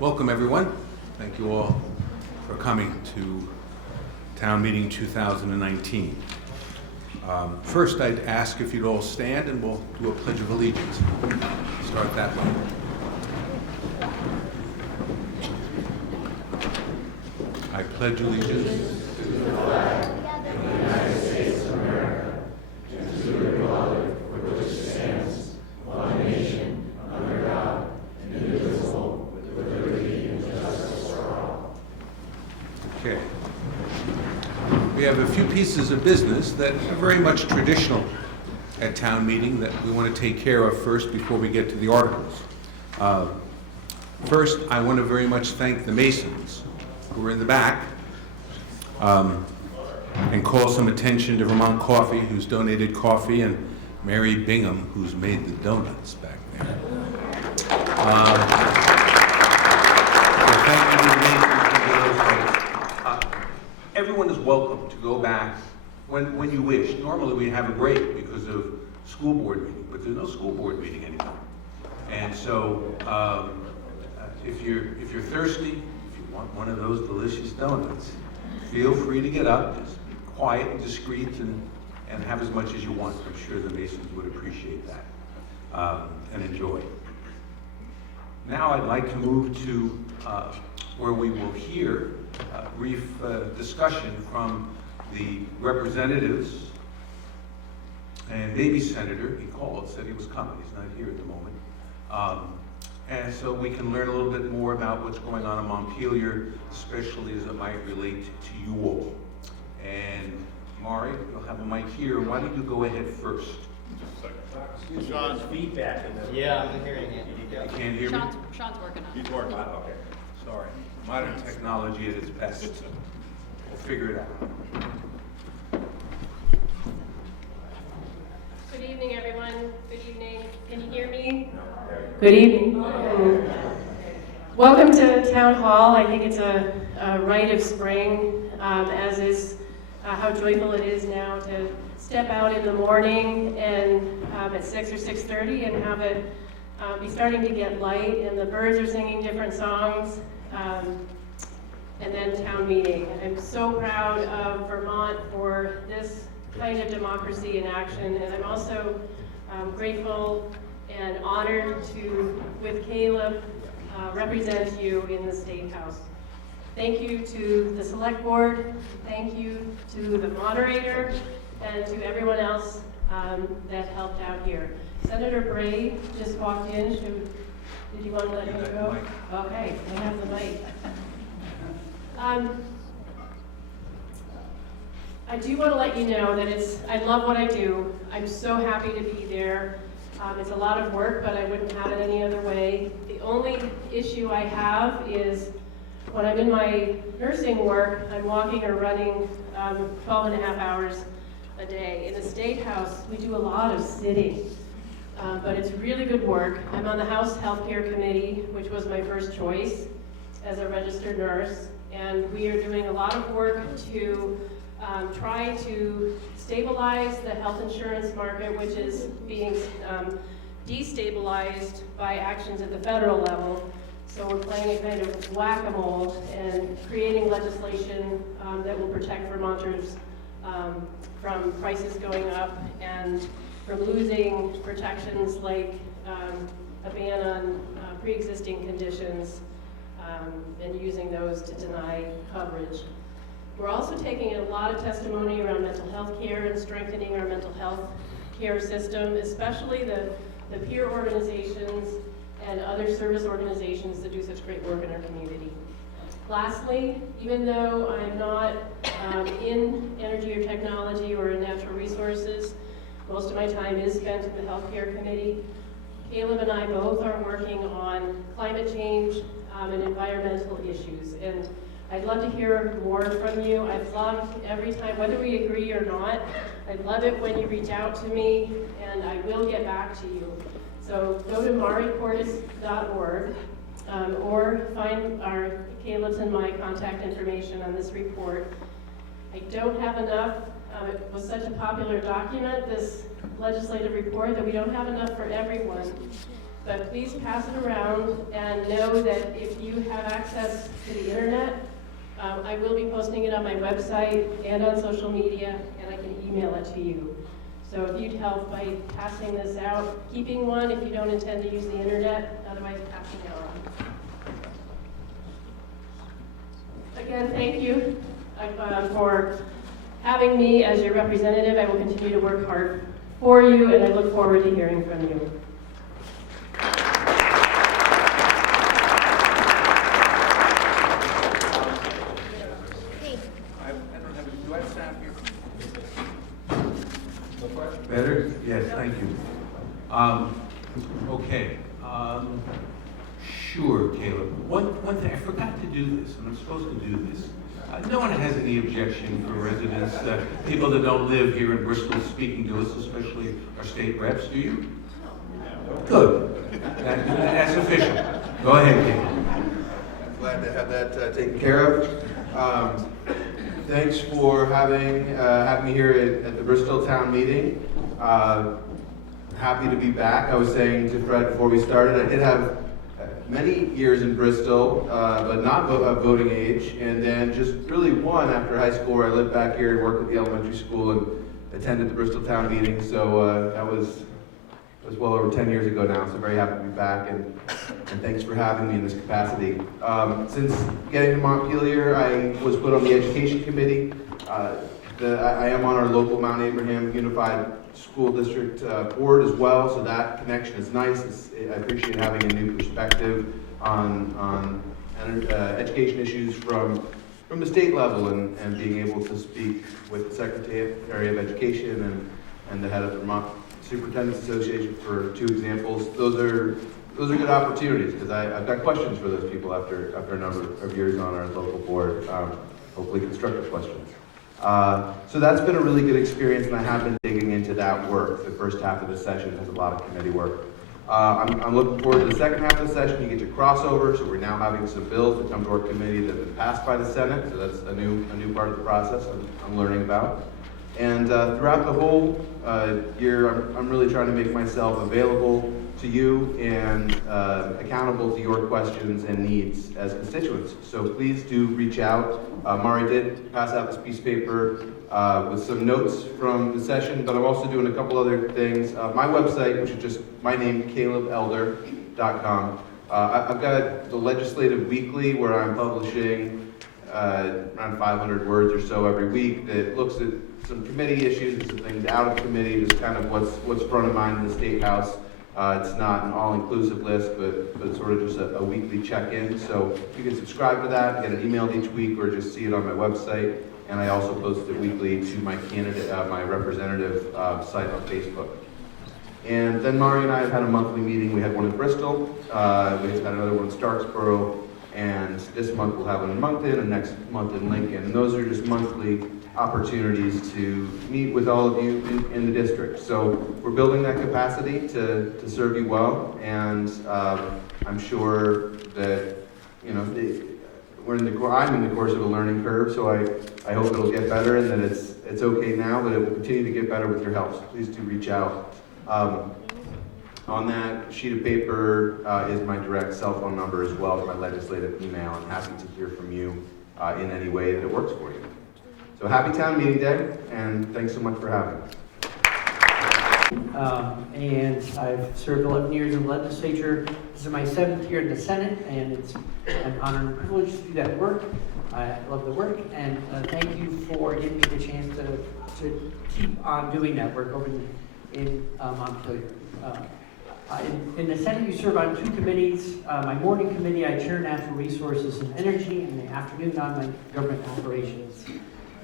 Welcome, everyone. Thank you all for coming to Town Meeting 2019. First, I'd ask if you'd all stand and we'll do a Pledge of Allegiance. Start that way. I pledge allegiance to the flag of the United States of America and to the republic for which it stands, one nation, under God, indivisible, with liberty and justice for all. Okay. We have a few pieces of business that are very much traditional at town meeting that we want to take care of first before we get to the articles. First, I want to very much thank the Masons who are in the back and call some attention to Vermont Coffee, who's donated coffee, and Mary Bingham, who's made the donuts back there. Thank you. Everyone is welcome to go back when you wish. Normally we have a break because of school board meeting, but there's no school board meeting anymore. And so if you're thirsty, if you want one of those delicious donuts, feel free to get up. Just be quiet and discreet and have as much as you want. I'm sure the Masons would appreciate that and enjoy. Now I'd like to move to where we will hear a brief discussion from the representatives and maybe Senator. He called, said he was coming. He's not here at the moment. And so we can learn a little bit more about what's going on in Montpelier, especially as it might relate to you all. And Maury, you'll have a mic here. Why don't you go ahead first? Sean's feedback. Yeah, I'm hearing it. You can't hear me? Sean's working on it. He's working on it, okay. Sorry. Modern technology at its best. We'll figure it out. Good evening, everyone. Good evening. Can you hear me? Good evening. Welcome to Town Hall. I think it's a rite of spring, as is how joyful it is now to step out in the morning and at 6 or 6:30 and have it be starting to get light and the birds are singing different songs, and then town meeting. I'm so proud of Vermont for this kind of democracy in action, and I'm also grateful and honored to, with Caleb, represent you in the State House. Thank you to the Select Board, thank you to the moderator, and to everyone else that helped out here. Senator Bray just walked in. Did you want to let him go? Okay, I have the mic. I do want to let you know that I love what I do. I'm so happy to be there. It's a lot of work, but I wouldn't have it any other way. The only issue I have is when I'm in my nursing work, I'm walking or running 12 and a half hours a day. In the State House, we do a lot of sitting, but it's really good work. I'm on the House Healthcare Committee, which was my first choice as a registered nurse, and we are doing a lot of work to try to stabilize the health insurance market, which is being destabilized by actions at the federal level. So we're playing a kind of whack-a-mole and creating legislation that will protect Vermonters from prices going up and from losing protections like a ban on pre-existing conditions and using those to deny coverage. We're also taking a lot of testimony around mental health care and strengthening our mental health care system, especially the peer organizations and other service organizations that do such great work in our community. Lastly, even though I'm not in energy or technology or in natural resources, most of my time is spent in the healthcare committee. Caleb and I both are working on climate change and environmental issues. And I'd love to hear more from you. I've loved every time, whether we agree or not, I love it when you reach out to me, and I will get back to you. So go to maricortis.org or find our Caleb's and my contact information on this report. I don't have enough. It was such a popular document, this legislative report, that we don't have enough for everyone. but please pass it around and know that if you have access to the internet, I will be posting it on my website and on social media, and I can email it to you. So if you'd help by passing this out, keeping one if you don't intend to use the internet, otherwise passing it on. Again, thank you for having me as your representative. I will continue to work hard for you, and I look forward to hearing from you. Better? Yes, thank you. Okay. Sure, Caleb. One thing, I forgot to do this, and I'm supposed to do this. No one has any objection for residents, people that don't live here in Bristol speaking to us, especially our state reps, do you? Good. That's official. Go ahead, Caleb. I'm glad to have that taken care of. Thanks for having me here at the Bristol Town Meeting. Happy to be back. I was saying to Fred before we started, I did have many years in Bristol, but not of voting age, and then just really one after high school where I lived back here and worked at the elementary school and attended the Bristol Town Meeting. So that was well over 10 years ago now, so very happy to be back, and thanks for having me in this capacity. Since getting to Montpelier, I was put on the Education Committee. I am on our local Mount Abraham Unified School District board as well, so that connection is nice. I appreciate having a new perspective on education issues from the state level and being able to speak with the Secretary of Education and the head of the Vermont Superintendent's Association for two examples. Those are good opportunities because I've got questions for those people after a number of years on our local board, hopefully constructive questions. So that's been a really good experience, and I have been digging into that work. The first half of the session has a lot of committee work. I'm looking forward to the second half of the session. You get to crossover, so we're now having some bills that come to our committee that have been passed by the Senate, so that's a new part of the process I'm learning about. And throughout the whole year, I'm really trying to make myself available to you and accountable to your questions and needs as constituents. So please do reach out. Mari did pass out this piece of paper with some notes from the session, but I'm also doing a couple other things. My website, which is just my name, CalebElder.com. I've got the Legislative Weekly where I'm publishing around 500 words or so every week that looks at some committee issues and some things out of committee, just kind of what's front of mind in the State House. It's not an all-inclusive list, but sort of just a weekly check-in. So you can subscribe to that, get it emailed each week, or just see it on my website. And I also post it weekly to my representative site on Facebook. And then Mari and I have had a monthly meeting. We had one in Bristol. We had another one in Starksboro. And this month we'll have one in Moncton, and next month in Lincoln. And those are just monthly opportunities to meet with all of you in the district. So we're building that capacity to serve you well, and I'm sure that I'm in the course of a learning curve, so I hope it'll get better and that it's okay now, but it will continue to get better with your help. So please do reach out. On that sheet of paper is my direct cell phone number as well as my legislative email. I'm happy to hear from you in any way that it works for you. So happy Town Meeting Day, and thanks so much for having me. And I've served 11 years in the legislature. This is my 7th year in the Senate, and it's an honor and privilege to do that work. I love the work, and thank you for giving me the chance to keep on doing that work over in Montpelier. In the Senate, you serve on 2 committees. My morning committee, I chair natural resources and energy, and in the afternoon, on my government operations.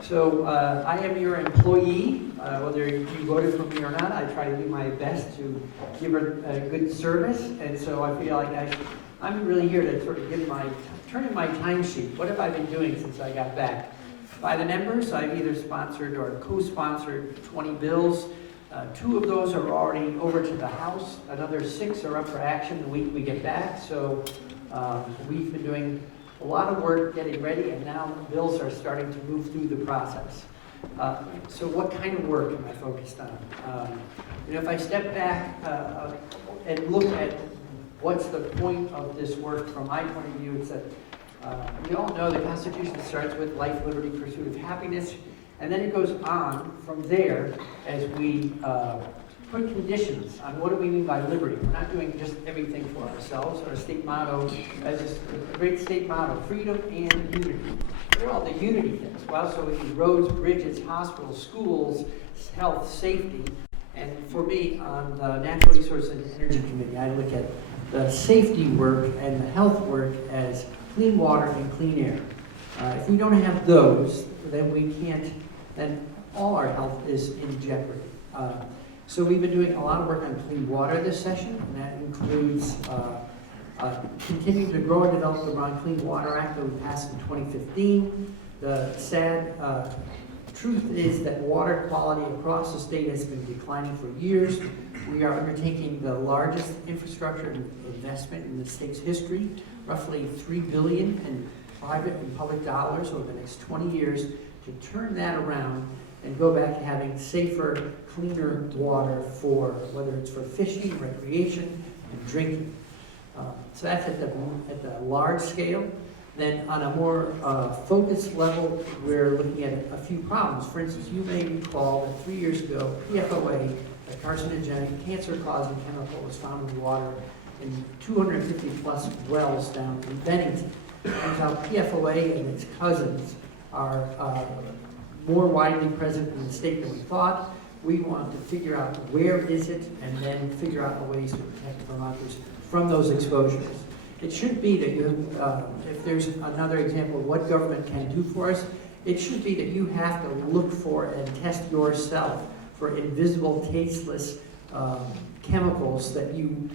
So I am your employee, whether you voted for me or not. I try to do my best to give her a good service, and so I feel like I'm really here to sort of turn in my timesheet. What have I been doing since I got back? By the members, I've either sponsored or co-sponsored 20 bills. 2 of those are already over to the House. Another 6 are up for action the week we get back. So we've been doing a lot of work getting ready, and now bills are starting to move through the process. So what kind of work am I focused on? If I step back and look at what's the point of this work from my point of view? It's that we all know the Constitution starts with life, liberty, pursuit of happiness, and then it goes on from there as we put conditions on what do we mean by liberty. We're not doing just everything for ourselves. Our state motto, as a great state motto, freedom and unity. What are all the unity things? Well, so we need roads, bridges, hospitals, schools, health, safety. And for me, on the Natural Resources and Energy Committee, I look at the safety work and the health work as clean water and clean air. If we don't have those, then we can't, then all our health is in jeopardy. So we've been doing a lot of work on clean water this session, and that includes continuing to grow and develop the Vermont Clean Water Act that we passed in 2015. The sad truth is that water quality across the state has been declining for years. We are undertaking the largest infrastructure investment in the state's history, roughly $3 billion in private and public dollars over the next 20 years to turn that around and go back to having safer, cleaner water for, whether it's for fishing, recreation, and drinking. So that's at the large scale. Then on a more focused level, we're looking at a few problems. For instance, you may recall that 3 years ago, PFOA, a carcinogenic, cancer-causing chemical, was found in the water in 250 plus wells down in Bennington. Turns out PFOA and its cousins are more widely present in the state than we thought. We want to figure out where is it and then figure out the ways to protect Vermonters from those exposures. It should be that you, if there's another example of what government can do for us, it should be that you have to look for and test yourself for invisible, tasteless chemicals that you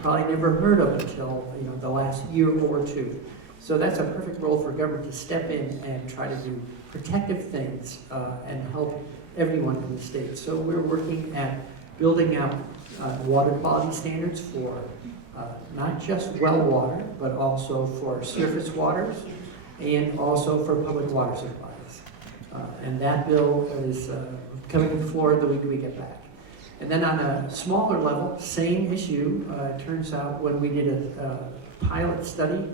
probably never heard of until the last year or two. So that's a perfect role for government to step in and try to do protective things and help everyone in the state. So we're working at building out water quality standards for not just well water, but also for surface waters and also for public water supplies. And that bill is coming to the floor the week we get back. And then on a smaller level, same issue. Turns out when we did a pilot study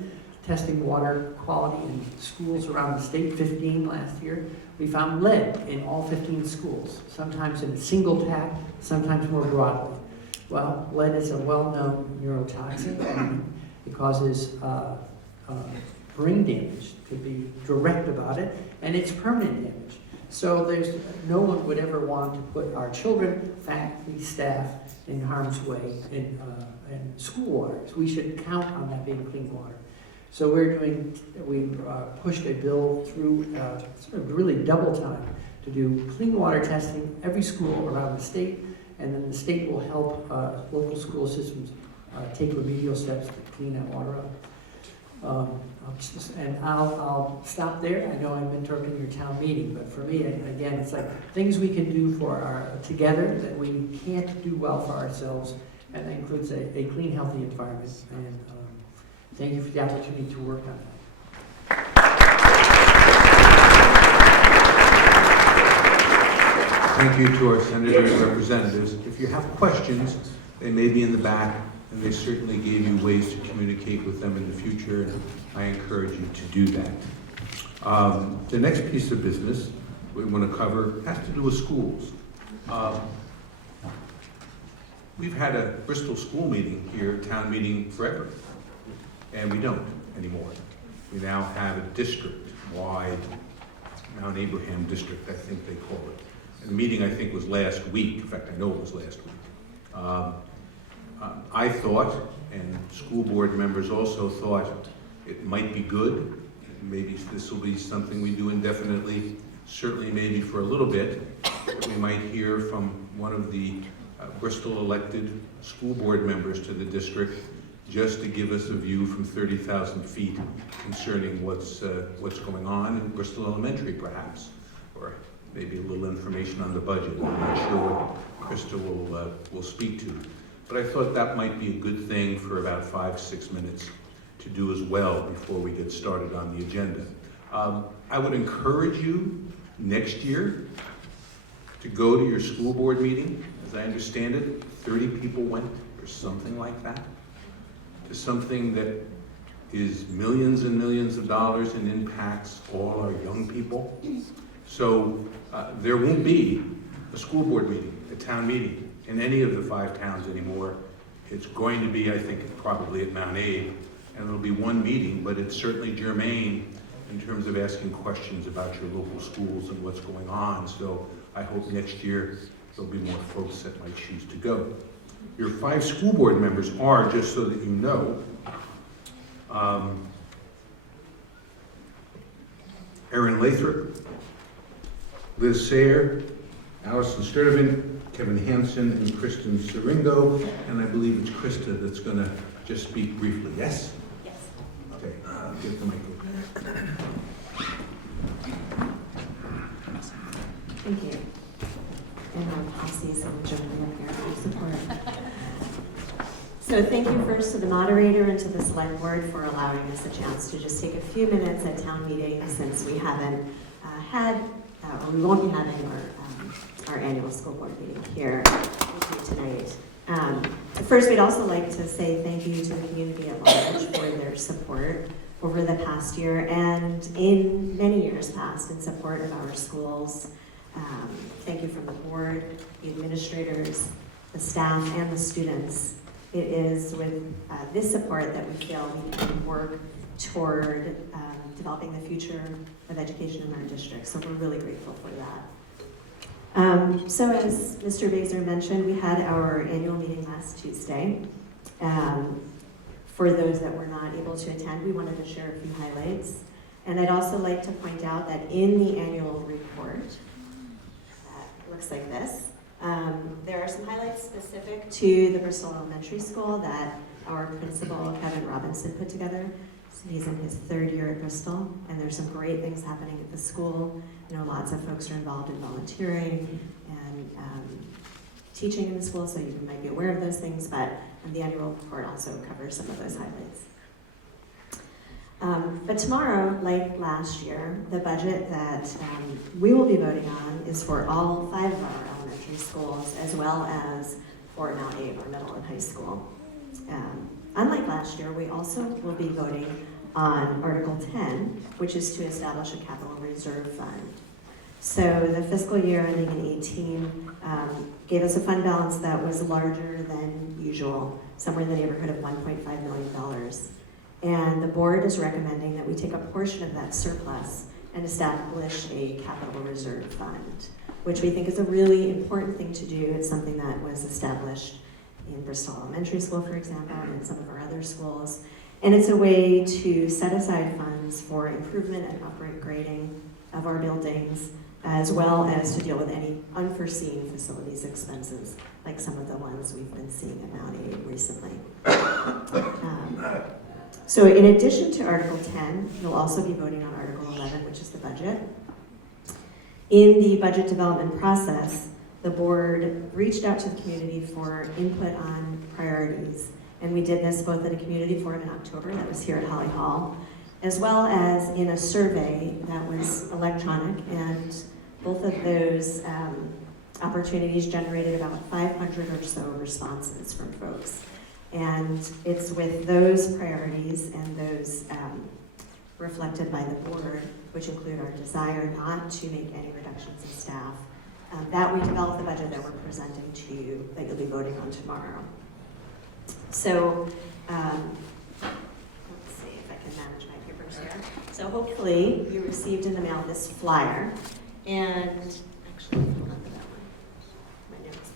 testing water quality in schools around the state, 15 last year, we found lead in all 15 schools, sometimes in a single tap, sometimes more broadly. Well, lead is a well-known neurotoxin, and it causes brain damage, to be direct about it, and it's permanent damage. So no one would ever want to put our children, faculty, staff in harm's way in school waters. We should count on that being clean water. So we pushed a bill through sort of really double time to do clean water testing every school around the state, and then the state will help local school systems take remedial steps to clean that water up. I'll stop there. I know I've been interrupting your town meeting, but for me, again, it's like things we can do for together that we can't do well for ourselves, and that includes a clean, healthy environment. And thank you for the opportunity to work on that. Thank you to our senators and representatives. If you have questions, they may be in the back, and they certainly gave you ways to communicate with them in the future, and I encourage you to do that. The next piece of business we want to cover has to do with schools. We've had a Bristol school meeting here, town meeting forever, and we don't anymore. We now have a district-wide Mount Abraham district, I think they call it. And the meeting, I think, was last week. In fact, I know it was last week. I thought, and school board members also thought, it might be good. Maybe this will be something we do indefinitely, certainly maybe for a little bit. We might hear from one of the Bristol elected school board members to the district just to give us a view from 30,000 feet concerning what's going on in Bristol Elementary, perhaps, or maybe a little information on the budget. I'm not sure what Krista will speak to. But I thought that might be a good thing for about 5-6 minutes to do as well before we get started on the agenda. I would encourage you next year to go to your school board meeting. As I understand it, 30 people went or something like that. to something that is millions and millions of dollars and impacts all our young people. So there won't be a school board meeting, a town meeting in any of the 5 towns anymore. It's going to be, I think, probably at Mount Abe, and it'll be one meeting, but it's certainly germane in terms of asking questions about your local schools and what's going on. So I hope next year there'll be more folks that might choose to go. Your 5 school board members are, just so that you know, Erin Lathrop, Liz Sayre, Allison Sturdivant, Kevin Hansen, and Kristen Siringo, and I believe it's Krista that's going to just speak briefly. Yes? Yes. Okay, give the microphone. Thank you. And our policies and joining up here for support. So thank you first to the moderator and to the select board for allowing us a chance to just take a few minutes at town meeting, since we haven't or we won't be having our annual school board meeting here with you tonight. First, we'd also like to say thank you to the community at large for their support over the past year and in many years past in support of our schools. Thank you from the board, the administrators, the staff, and the students. It is with this support that we feel we can work toward developing the future of education in our district. So we're really grateful for that. So as Mr. Baser mentioned, we had our annual meeting last Tuesday. For those that were not able to attend, we wanted to share a few highlights. And I'd also like to point out that in the annual report, that looks like this, there are some highlights specific to the Bristol Elementary School that our principal, Kevin Robinson, put together. So he's in his 3rd year at Bristol, and there's some great things happening at the school. You know, lots of folks are involved in volunteering and teaching in the school, so you might be aware of those things, but the annual report also covers some of those highlights. But tomorrow, like last year, the budget that we will be voting on is for all 5 of our elementary schools, as well as for Mount Abe, our middle and high school. Unlike last year, we also will be voting on Article 10, which is to establish a capital reserve fund. So the fiscal year ending in 18 gave us a fund balance that was larger than usual, somewhere in the neighborhood of $1.5 million. And the board is recommending that we take a portion of that surplus and establish a capital reserve fund, which we think is a really important thing to do. It's something that was established in Bristol Elementary School, for example, and in some of our other schools. And it's a way to set aside funds for improvement and upgrading of our buildings, as well as to deal with any unforeseen facilities expenses, like some of the ones we've been seeing at Mount Abe recently. So in addition to Article 10, you'll also be voting on Article 11, which is the budget. In the budget development process, the board reached out to the community for input on priorities. And we did this both at a community forum in October that was here at Holly Hall, as well as in a survey that was electronic. And both of those opportunities generated about 500 or so responses from folks. And it's with those priorities and those reflected by the board, which include our desire not to make any reductions in staff, that we developed the budget that we're presenting to you, that you'll be voting on tomorrow. So, let's see if I can manage my papers here. So hopefully you received in the mail this flyer, and actually, hold on to that one, my notes.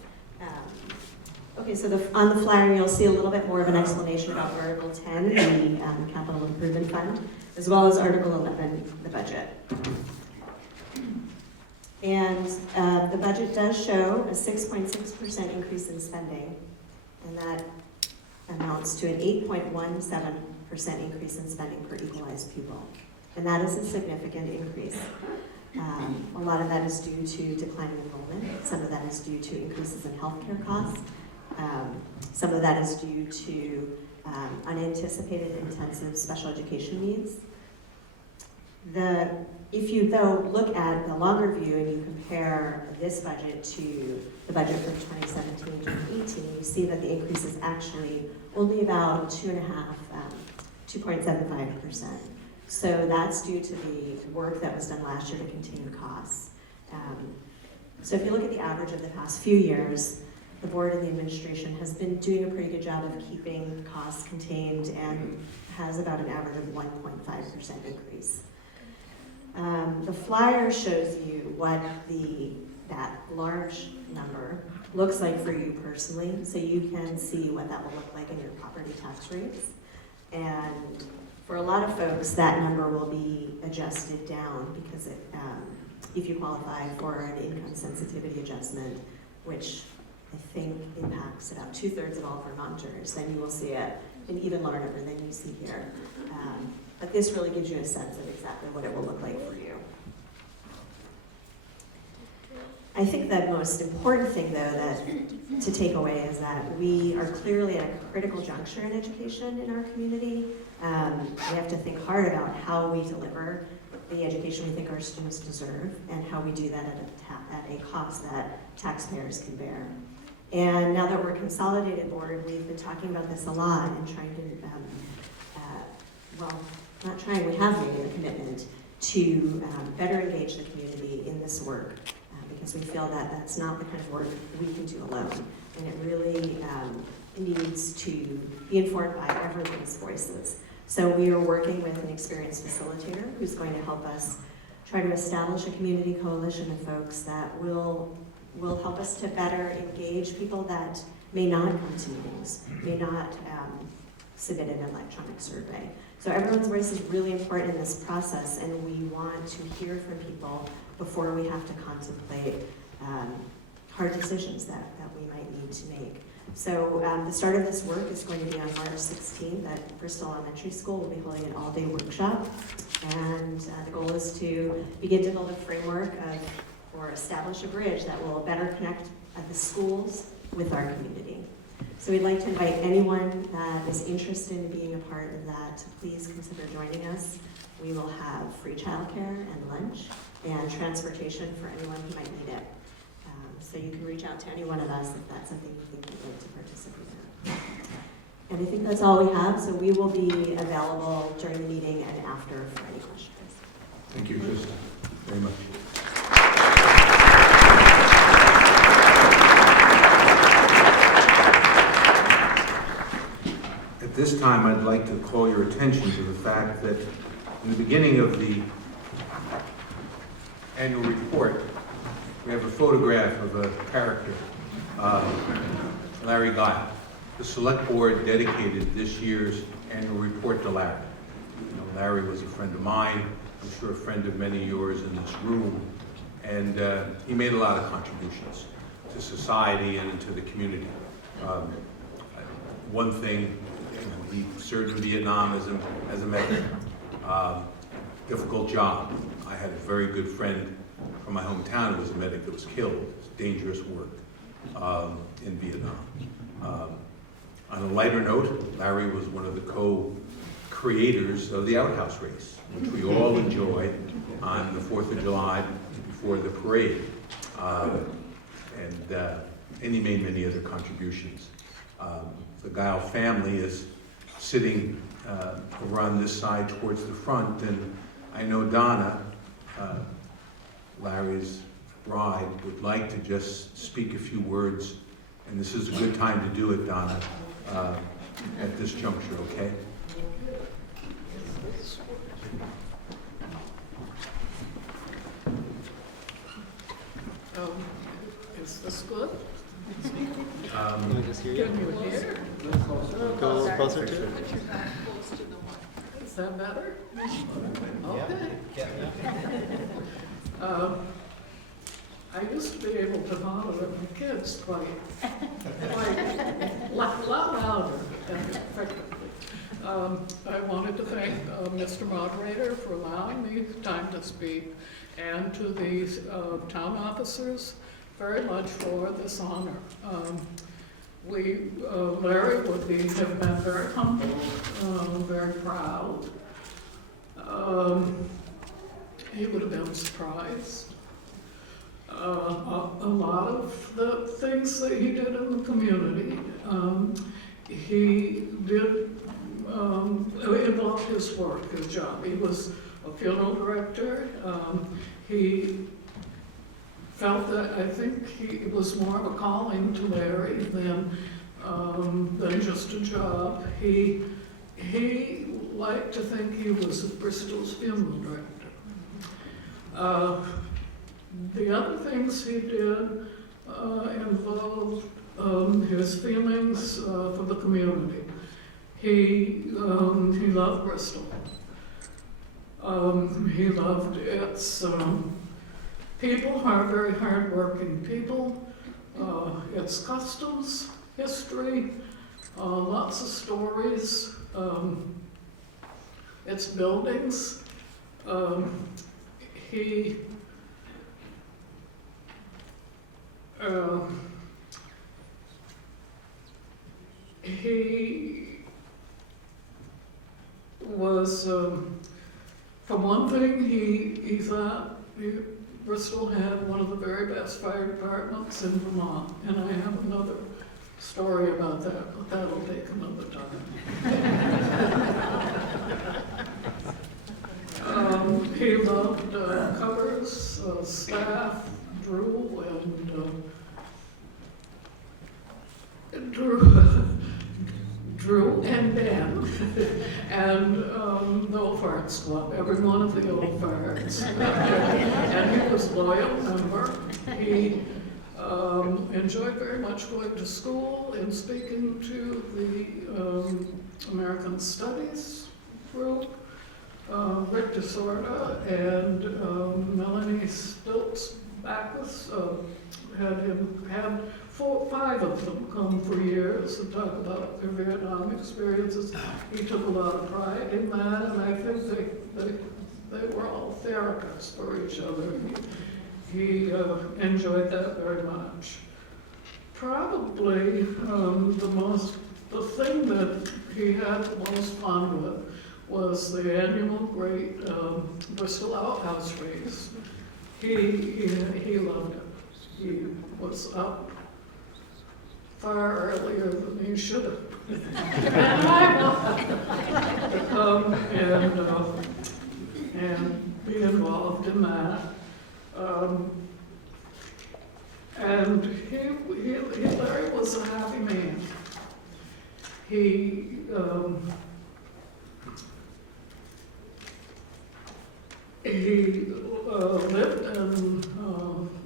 Okay, so on the flyer you'll see a little bit more of an explanation about Article 10, the Capital Improvement Fund, as well as Article 11, the budget. And the budget does show a 6.6% increase in spending, and that amounts to an 8.17% increase in spending per equalized pupil. And that is a significant increase. A lot of that is due to declining enrollment. Some of that is due to increases in healthcare costs. Some of that is due to unanticipated intensive special education needs. If you though look at the longer view and you compare this budget to the budget for 2017-2018, you see that the increase is actually only about 2.75%. So that's due to the work that was done last year to contain costs. So if you look at the average of the past few years, the board and the administration has been doing a pretty good job of keeping costs contained and has about an average of 1.5% increase. The flyer shows you what that large number looks like for you personally, so you can see what that will look like in your property tax rates. And for a lot of folks, that number will be adjusted down because if you qualify for an income sensitivity adjustment, which I think impacts about 2/3 of all Vermonters, then you will see an even lower number than you see here. But this really gives you a sense of exactly what it will look like for you. I think the most important thing, though, to take away is that we are clearly at a critical juncture in education in our community. We have to think hard about how we deliver the education we think our students deserve and how we do that at a cost that taxpayers can bear. And now that we're a consolidated board, we've been talking about this a lot and trying to, we have made a commitment to better engage the community in this work because we feel that that's not the kind of work we can do alone. And it really needs to be informed by everyone's voices. So we are working with an experienced facilitator who's going to help us try to establish a community coalition of folks that will help us to better engage people that may not come to meetings, may not submit an electronic survey. So everyone's voice is really important in this process, and we want to hear from people before we have to contemplate hard decisions that we might need to make. So the start of this work is going to be on March 16th at Bristol Elementary School. We'll be holding an all-day workshop, and the goal is to begin to build a framework or establish a bridge that will better connect the schools with our community. So we'd like to invite anyone that is interested in being a part of that to please consider joining us. We will have free childcare and lunch and transportation for anyone who might need it. So you can reach out to any one of us if that's something you think you'd like to participate in. And I think that's all we have, so we will be available during the meeting and after for any questions. Thank you, Krista, very much. At this time, I'd like to call your attention to the fact that in the beginning of the annual report, we have a photograph of a character, Larry Guile. The select board dedicated this year's annual report to Larry. You know, Larry was a friend of mine, I'm sure a friend of many of yours in this room, and he made a lot of contributions to society and to the community. One thing, he served in Vietnam as a medic. Difficult job. I had a very good friend from my hometown who was a medic that was killed. It was dangerous work in Vietnam. On a lighter note, Larry was one of the co-creators of the outhouse race, which we all enjoy on the 4th of July before the parade. And he made many other contributions. The Guile family is sitting over on this side towards the front, and I know Donna, Larry's bride, would like to just speak a few words, and this is a good time to do it, Donna, at this juncture, okay? Is this good? Can we just hear you? Can you hear? Go a little closer to it. Is that better? Okay. Yeah. I used to be able to monitor my kids quite a lot louder and effectively. I wanted to thank Mr. Moderator for allowing me time to speak, and to the town officers very much for this honor. Larry have been very humble, very proud. he would have been surprised. A lot of the things that he did in the community, he did involved his work, his job. He was a funeral director. He felt that, I think he was more of a calling to Larry than just a job. He liked to think he was Bristol's funeral director. The other things he did involved his feelings for the community. He loved Bristol. He loved its people, very hardworking people, its customs, history, lots of stories, its buildings. He was, for one thing, he thought Bristol had one of the very best fire departments in Vermont, and I have another story about that, but that'll take another time. He loved covers, staff, Drew, and Ben, and the Old Farts Club, every one of the Old Farts. And he was a loyal member. He enjoyed very much going to school and speaking to the American Studies group. Rick DeSorda and Melanie Stilts-Backus had 5 of them come for years and talk about their Vietnam experiences. He took a lot of pride in that, and I think they were all therapists for each other. He enjoyed that very much. Probably the thing that he had the most fun with was the annual great Bristol Outhouse race. He loved it. He was up far earlier than he should have. And be involved in that. And Larry was a happy man. He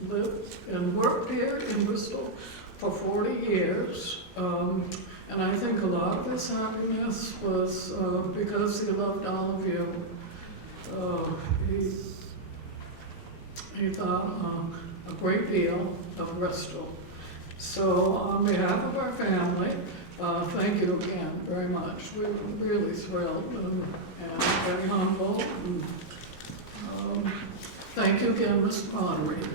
lived and worked here in Bristol for 40 years. And I think a lot of his happiness was because he loved all of you. He thought a great deal of Bristol. So on behalf of our family, thank you again very much. We were really thrilled and very humble. And, thank you again, Mr. Moderator.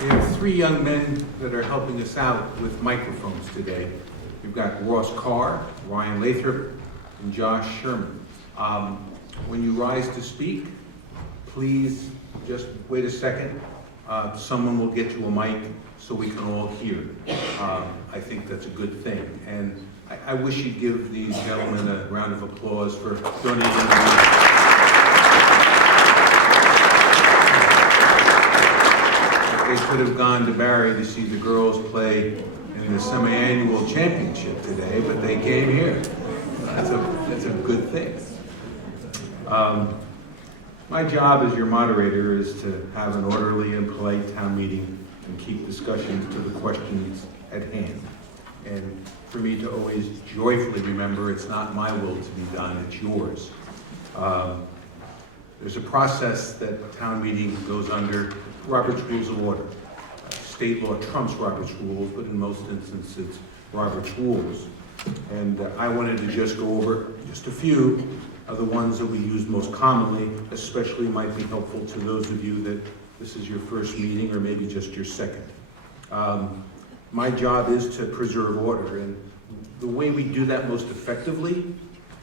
We have 3 young men that are helping us out with microphones today. We've got Ross Carr, Ryan Lathrop, and Josh Sherman. When you rise to speak, please just wait a second. Someone will get you a mic so we can all hear. I think that's a good thing. And I wish you'd give these gentlemen a round of applause for donating. They could have gone to Barry to see the girls play in the semi-annual championship today, but they came here. That's a good thing. My job as your moderator is to have an orderly and polite town meeting and keep discussions to the questions at hand. And for me to always joyfully remember it's not my will to be done, it's yours. There's a process that town meeting goes under, Robert's Rules of Order. State law trumps Robert's rules, but in most instances, it's Robert's rules. And I wanted to just go over just a few of the ones that we use most commonly, especially might be helpful to those of you that this is your first meeting or maybe just your second. My job is to preserve order, and the way we do that most effectively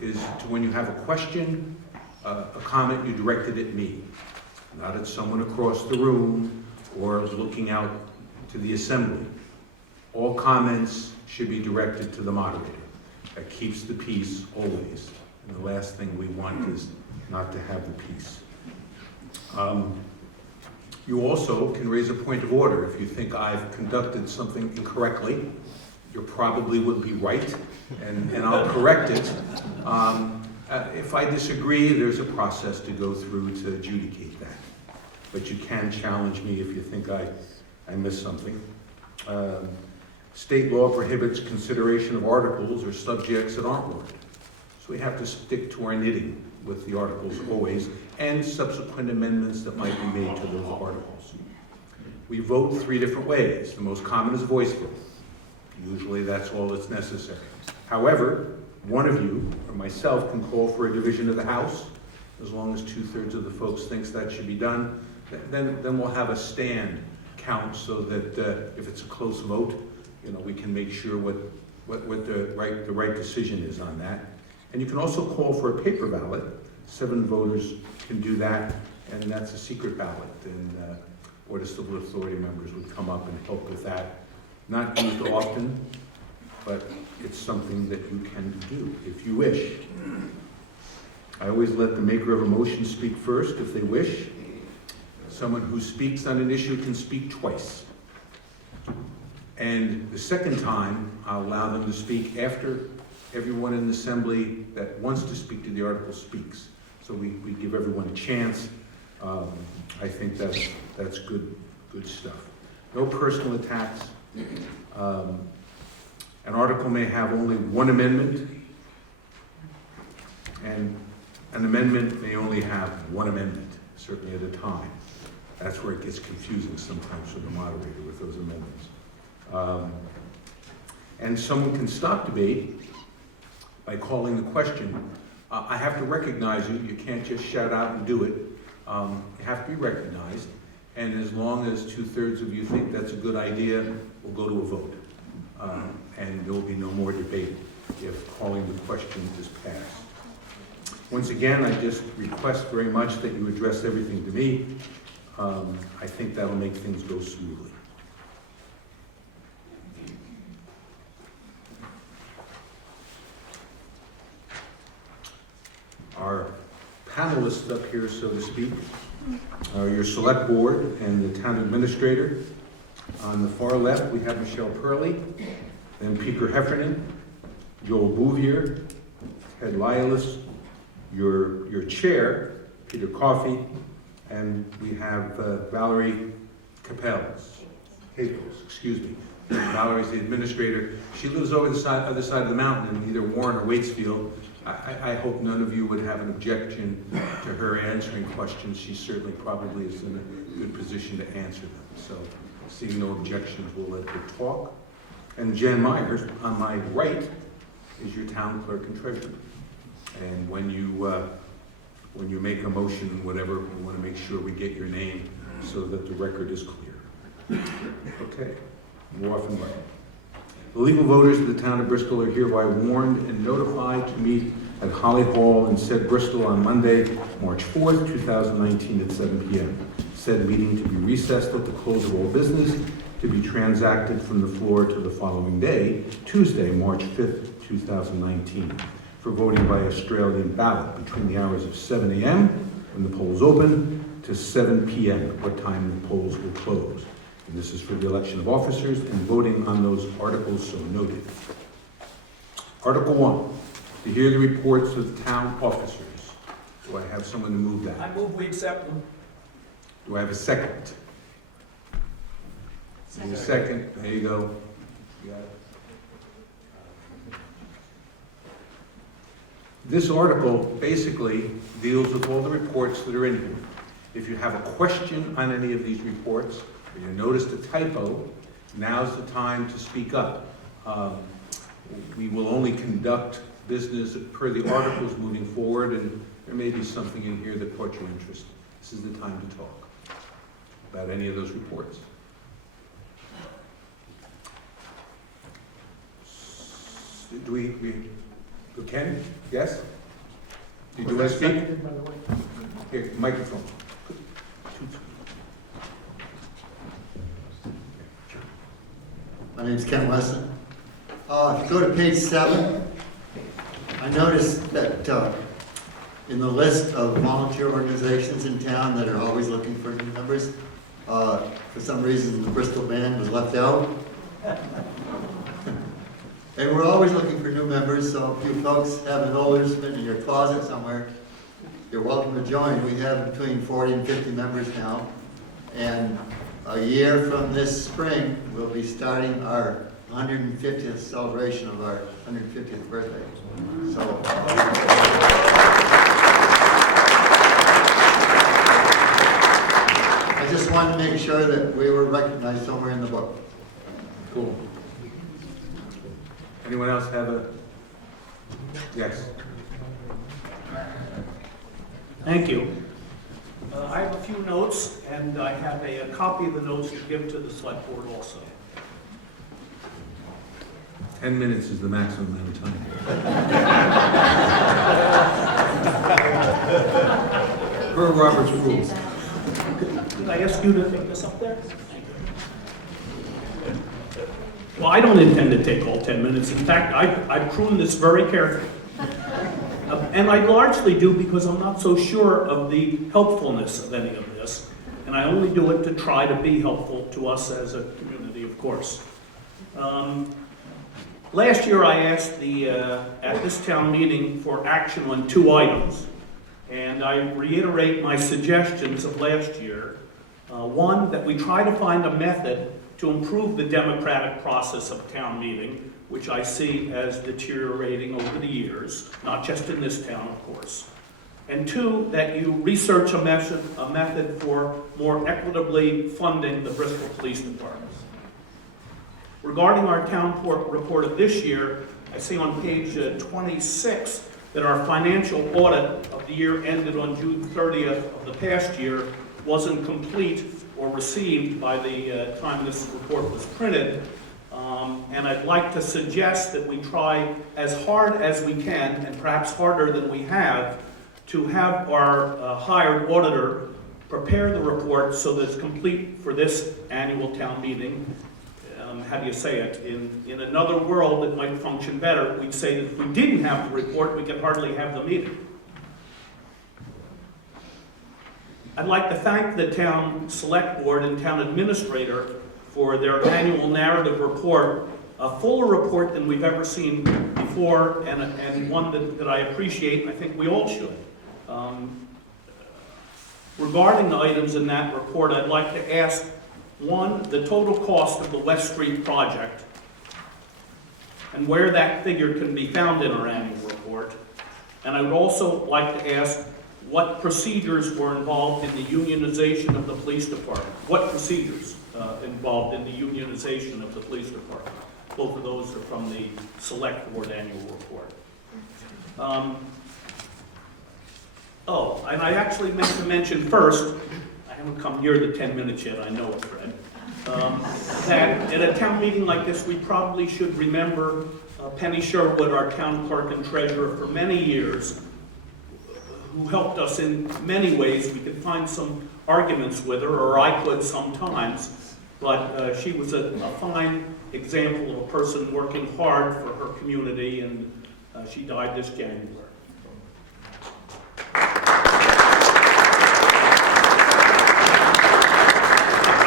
is to, when you have a question, a comment, you direct it at me, not at someone across the room or looking out to the assembly. All comments should be directed to the moderator. That keeps the peace always. And the last thing we want is not to have the peace. You also can raise a point of order. If you think I've conducted something incorrectly, you probably would be right, and I'll correct it. If I disagree, there's a process to go through to adjudicate that. But you can challenge me if you think I missed something. State law prohibits consideration of articles or subjects that aren't worded. So we have to stick to our knitting with the articles always, and subsequent amendments that might be made to those articles. We vote 3 different ways. The most common is voice vote. Usually that's all that's necessary. However, one of you or myself can call for a division of the House, as long as 2/3 of the folks thinks that should be done. Then we'll have a stand count so that if it's a close vote, we can make sure what the right decision is on that. And you can also call for a paper ballot. 7 voters can do that, and that's a secret ballot. And Board of Civil Authority members would come up and help with that. Not used often, but it's something that you can do if you wish. I always let the maker of a motion speak first if they wish. Someone who speaks on an issue can speak twice. And the second time, I'll allow them to speak after everyone in the assembly that wants to speak to the article speaks. So we give everyone a chance. I think that's good stuff. No personal attacks. An article may have only one amendment, and an amendment may only have one amendment, certainly at a time. That's where it gets confusing sometimes for the moderator with those amendments. And someone can stop debate by calling the question. I have to recognize you. You can't just shout out and do it. You have to be recognized. And as long as 2/3 of you think that's a good idea, we'll go to a vote. And there will be no more debate if calling the question is passed. Once again, I just request very much that you address everything to me. I think that'll make things go smoothly. Our panelists up here, so to speak, are your select board and the town administrator. On the far left, we have Michelle Purley, then Peter Heffernan, Joel Bouvier, Ted Liolis, your chair, Peter Coffey, and we have Valerie Capels. Excuse me. Valerie's the administrator. She lives over the other side of the mountain in either Warren or Waitsfield. I hope none of you would have an objection to her answering questions. She certainly probably is in a good position to answer them. So, seeing no objections, we'll let her talk. And Jen Myers, on my right, is your town clerk and treasurer. And when you make a motion, whatever, we want to make sure we get your name so that the record is clear. Okay, more often right. The legal voters of the town of Bristol are hereby warned and notified to meet at Holly Hall in said Bristol on Monday, March 4th, 2019 at 7 p.m. Said meeting to be recessed at the close of all business, to be transacted from the floor to the following day, Tuesday, March 5th, 2019, for voting by Australian ballot between the hours of 7 a.m. when the polls open to 7 p.m. at what time the polls will close. And this is for the election of officers and voting on those articles so noted. Article 1, to hear the reports of town officers. Do I have someone to move that? I move we accept them. Do I have a second? Need a second. There you go. You got it. This article basically deals with all the reports that are in here. If you have a question on any of these reports, or you noticed a typo, now's the time to speak up. We will only conduct business per the articles moving forward, and there may be something in here that caught your interest. This is the time to talk about any of those reports. Do we, Ken, yes? Did you want to speak? Seconded, by the way. Here, microphone. My name's Ken Weston. If you go to page 7, I noticed that in the list of volunteer organizations in town that are always looking for new members, for some reason the Bristol band was left out. And we're always looking for new members, so if you folks have an old instrument in your closet somewhere, you're welcome to join. We have between 40 and 50 members now. And a year from this spring, we'll be starting our 150th celebration of our 150th birthday. So, I just wanted to make sure that we were recognized somewhere in the book. Cool. Anyone else have a, yes? Thank you. I have a few notes, and I have a copy of the notes to give to the select board also. 10 minutes is the maximum amount of time. Per Robert's rules. Could I ask you to take this up there? Well, I don't intend to take all 10 minutes. In fact, I've pruned this very carefully. And I largely do because I'm not so sure of the helpfulness of any of this. And I only do it to try to be helpful to us as a community, of course. Last year I asked at this town meeting for action on 2 items. And I reiterate my suggestions of last year. One, that we try to find a method to improve the democratic process of town meeting, which I see as deteriorating over the years, not just in this town, of course. And 2, that you research a method for more equitably funding the Bristol Police Department. Regarding our town report of this year, I see on page 26 that our financial audit of the year ended on June 30th of the past year wasn't complete or received by the time this report was printed. And I'd like to suggest that we try as hard as we can, and perhaps harder than we have, to have our hired auditor prepare the report so that it's complete for this annual town meeting. How do you say it? In another world that might function better, we'd say that if we didn't have the report, we could hardly have the meeting. I'd like to thank the town select board and town administrator for their annual narrative report, a fuller report than we've ever seen before, and one that I appreciate, and I think we all should. Regarding the items in that report, I'd like to ask, 1, the total cost of the West Street project, and where that figure can be found in our annual report. And I would also like to ask what procedures were involved in the unionization of the police department. What procedures involved in the unionization of the police department? Both of those are from the select board annual report. And I actually meant to mention first, I haven't come near the 10 minutes yet, I know it, Fred, that at a town meeting like this, we probably should remember Penny Sherwood, our town clerk and treasurer for many years, who helped us in many ways. We could find some arguments with her, or I could sometimes, but she was a fine example of a person working hard for her community, and she died this January.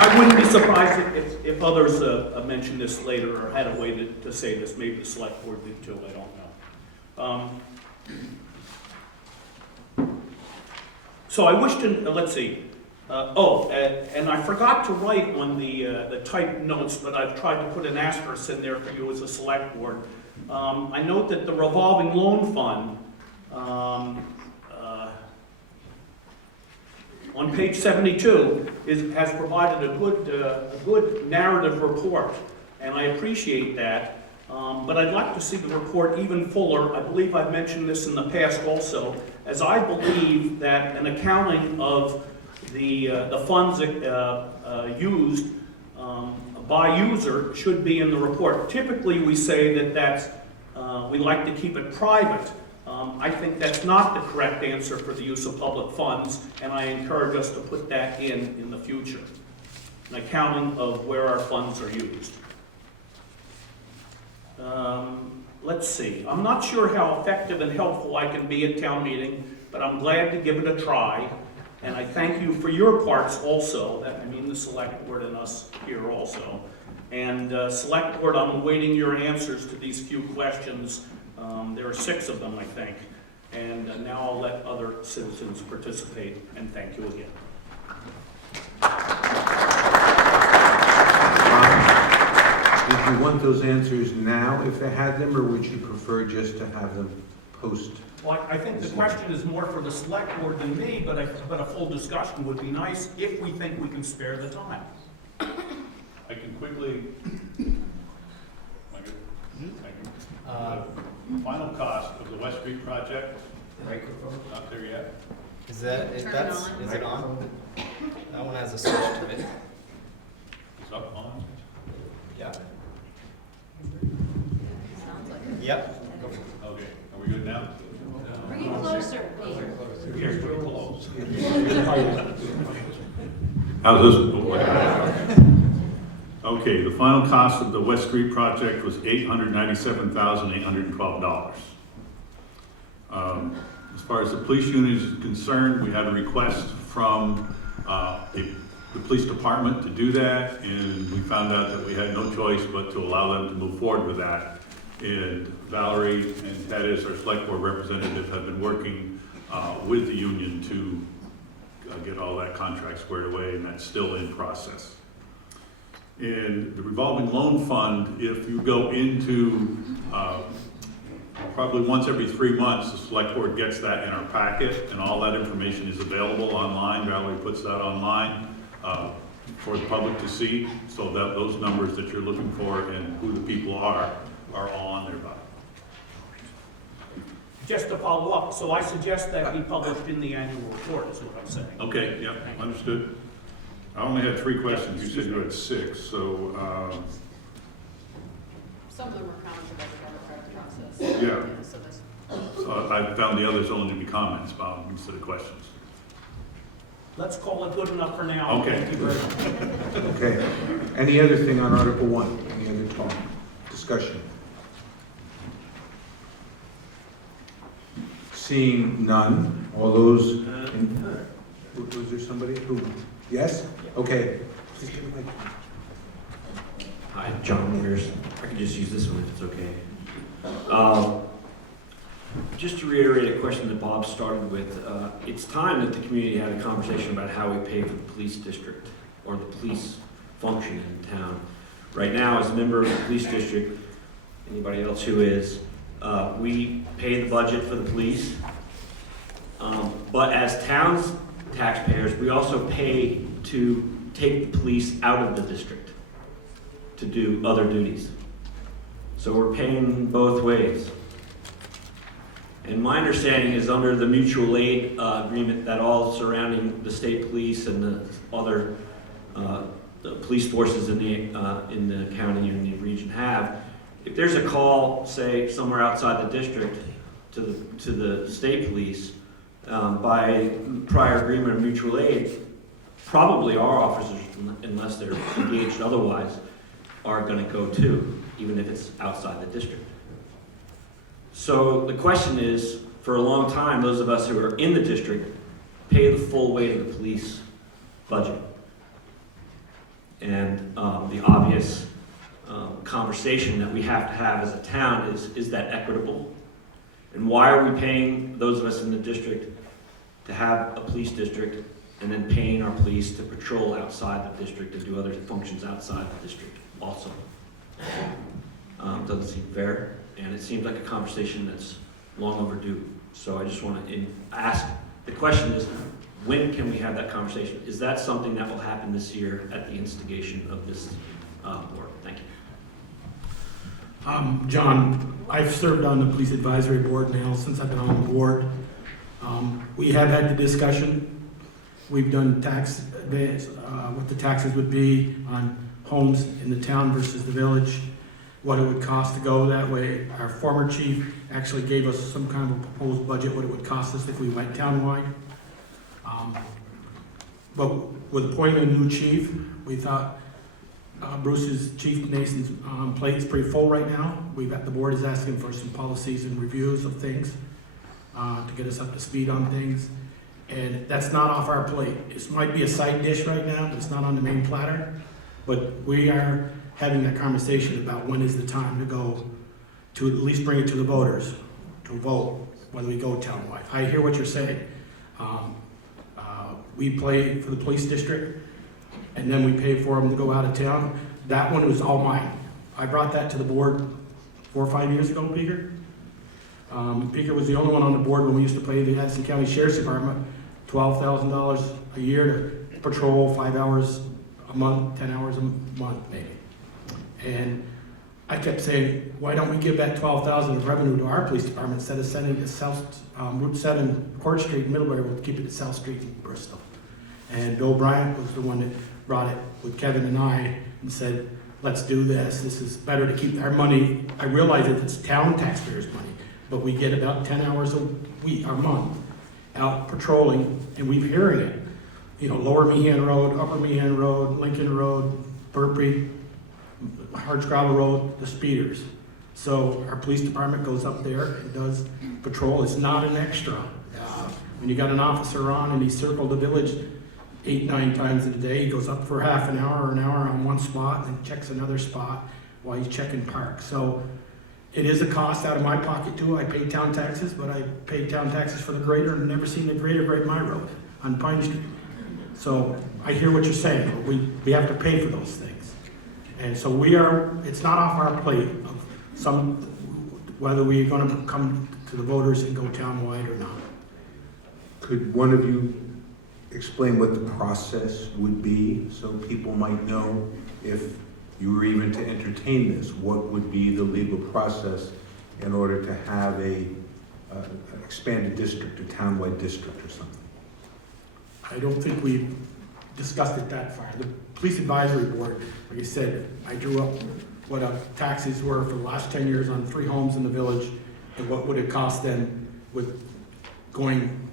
I wouldn't be surprised if others mentioned this later or had a way to say this. Maybe the select board did too, I don't know. So I wish to, let's see. And I forgot to write on the typed notes, but I've tried to put an asterisk in there for you as a select board. I note that the revolving loan fund, on page 72, has provided a good narrative report, and I appreciate that. But I'd like to see the report even fuller. I believe I've mentioned this in the past also, as I believe that an accounting of the funds used by user should be in the report. Typically, we say that that's we like to keep it private. I think that's not the correct answer for the use of public funds, and I encourage us to put that in the future. An accounting of where our funds are used. Let's see. I'm not sure how effective and helpful I can be at town meeting, but I'm glad to give it a try. And I thank you for your parts also. I mean the select board and us here also. And select board, I'm awaiting your answers to these few questions. There are 6 of them, I think. And now I'll let other citizens participate, and thank you again. Did you want those answers now if they had them, or would you prefer just to have them post? Well, I think the question is more for the select board than me, but a full discussion would be nice if we think we can spare the time. I can quickly, final cost of the West Street project, not there yet. Is it on? That one has a switch to it. It's up on. Yeah. Yep. Okay, are we good now? Bring it closer, Pete. Here's pretty close. How's this? Okay, the final cost of the West Street project was $897,812. As far as the police unit is concerned, we had a request from the police department to do that, and we found out that we had no choice but to allow them to move forward with that. And Valerie and Ted, as our select board representative, have been working with the union to get all that contract squared away, and that's still in process. And the revolving loan fund, if you go into probably once every 3 months, the select board gets that in our packet, and all that information is available online. Valerie puts that online for the public to see, so that those numbers that you're looking for and who the people are all on there. Just to follow up, so I suggest that be published in the annual report, is what I'm saying. Okay, yeah, understood. I only had 3 questions. You said you had 6, so Some of them are comments about the democratic process. yeah. So that's I found the others only to be comments instead of questions. Let's call it good enough for now. Okay. Thank you very much. Okay. Any other thing on Article 1? Any other talk, discussion? Seeing none, all those, was there somebody who, yes? Okay. Please give me my- Hi, John Mears. I can just use this one if it's okay. Just to reiterate a question that Bob started with, it's time that the community had a conversation about how we pay for the police district or the police function in town. Right now, as a member of the police district, anybody else who is, we pay the budget for the police. But as towns taxpayers, we also pay to take the police out of the district to do other duties. So we're paying both ways. And my understanding is under the mutual aid agreement that all surrounding the state police and the other the police forces in the county and the region have, if there's a call, say, somewhere outside the district to the state police, by prior agreement of mutual aid, probably our officers, unless they're engaged otherwise, are going to go too, even if it's outside the district. So the question is, for a long time, those of us who are in the district pay the full weight of the police budget. And the obvious conversation that we have to have as a town is that equitable? And why are we paying those of us in the district to have a police district and then paying our police to patrol outside the district and do other functions outside the district also? Doesn't seem fair, and it seems like a conversation that's long overdue. So I just want to ask, the question is, when can we have that conversation? Is that something that will happen this year at the instigation of this board? Thank you. John, I've served on the police advisory board now since I've been on the board. We have had the discussion. We've done tax, what the taxes would be on homes in the town versus the village. what it would cost to go that way. Our former chief actually gave us some kind of a proposed budget, what it would cost us if we went townwide. But with appointing a new chief, we thought Bruce's Chief Nason's plate is pretty full right now. The board is asking for some policies and reviews of things to get us up to speed on things. And that's not off our plate. This might be a side dish right now, but it's not on the main platter. But we are having that conversation about when is the time to go to at least bring it to the voters to vote whether we go townwide. I hear what you're saying. We play for the police district, and then we pay for them to go out of town. That one was all mine. I brought that to the board 4 or 5 years ago, Peter. Peter was the only one on the board when we used to play the Addison County Sheriff's Department, $12,000 a year to patrol 5 hours a month, 10 hours a month maybe. And I kept saying, why don't we give that $12,000 of revenue to our police department instead of sending it to South, Route 7, Court Street, in Middlebury, we'll keep it at South Street in Bristol. And Bill Bryant was the one that brought it with Kevin and I and said, let's do this. This is better to keep our money. I realize that it's town taxpayers' money, but we get about 10 hours a week, a month, out patrolling, and we're hearing it. You know, Lower Meehan Road, Upper Meehan Road, Lincoln Road, Burpee, Hardscrabble Road, the speeders. So our police department goes up there and does patrol. It's not an extra. When you got an officer on and he circled the village 8-9 times in a day, he goes up for half an hour or an hour on one spot and checks another spot while he's checking parks. So it is a cost out of my pocket too. I pay town taxes, but I pay town taxes for the grader and never seen the grader grade my road on Pine Street. So I hear what you're saying, but we have to pay for those things. And so it's not off our plate of whether we're gonna come to the voters and go townwide or not. Could one of you explain what the process would be so people might know if you were even to entertain this? What would be the legal process in order to have an expanded district, a townwide district or something? I don't think we've discussed it that far. The Police Advisory Board, like I said, I drew up what our taxes were for the last 10 years on 3 homes in the village and what would it cost them with going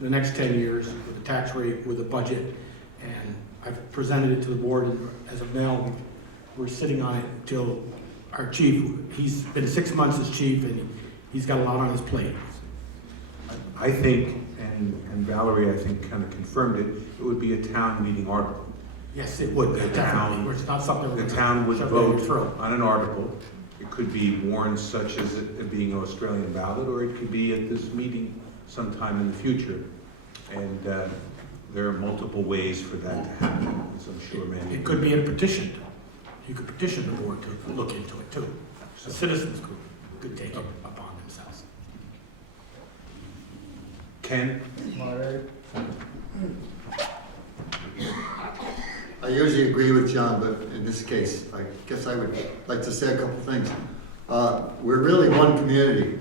the next 10 years with the tax rate, with the budget. And I've presented it to the board, and as of now, we're sitting on it until our chief, he's been 6 months as chief and he's got a lot on his plate. I think, and Valerie, I think, kind of confirmed it, it would be a town meeting article. Yes, it would, The definitely. town- It's not something The town would shove down your vote throat. on an article. It could be warned such as it being an Australian ballot, or it could be at this meeting sometime in the future. And there are multiple ways for that to happen, as I'm sure many. It could be a petition. You could petition the board to look into it too. A citizens group could take it upon themselves. Ken? I usually agree with John, but in this case, I guess I would like to say a couple things. We're really one community,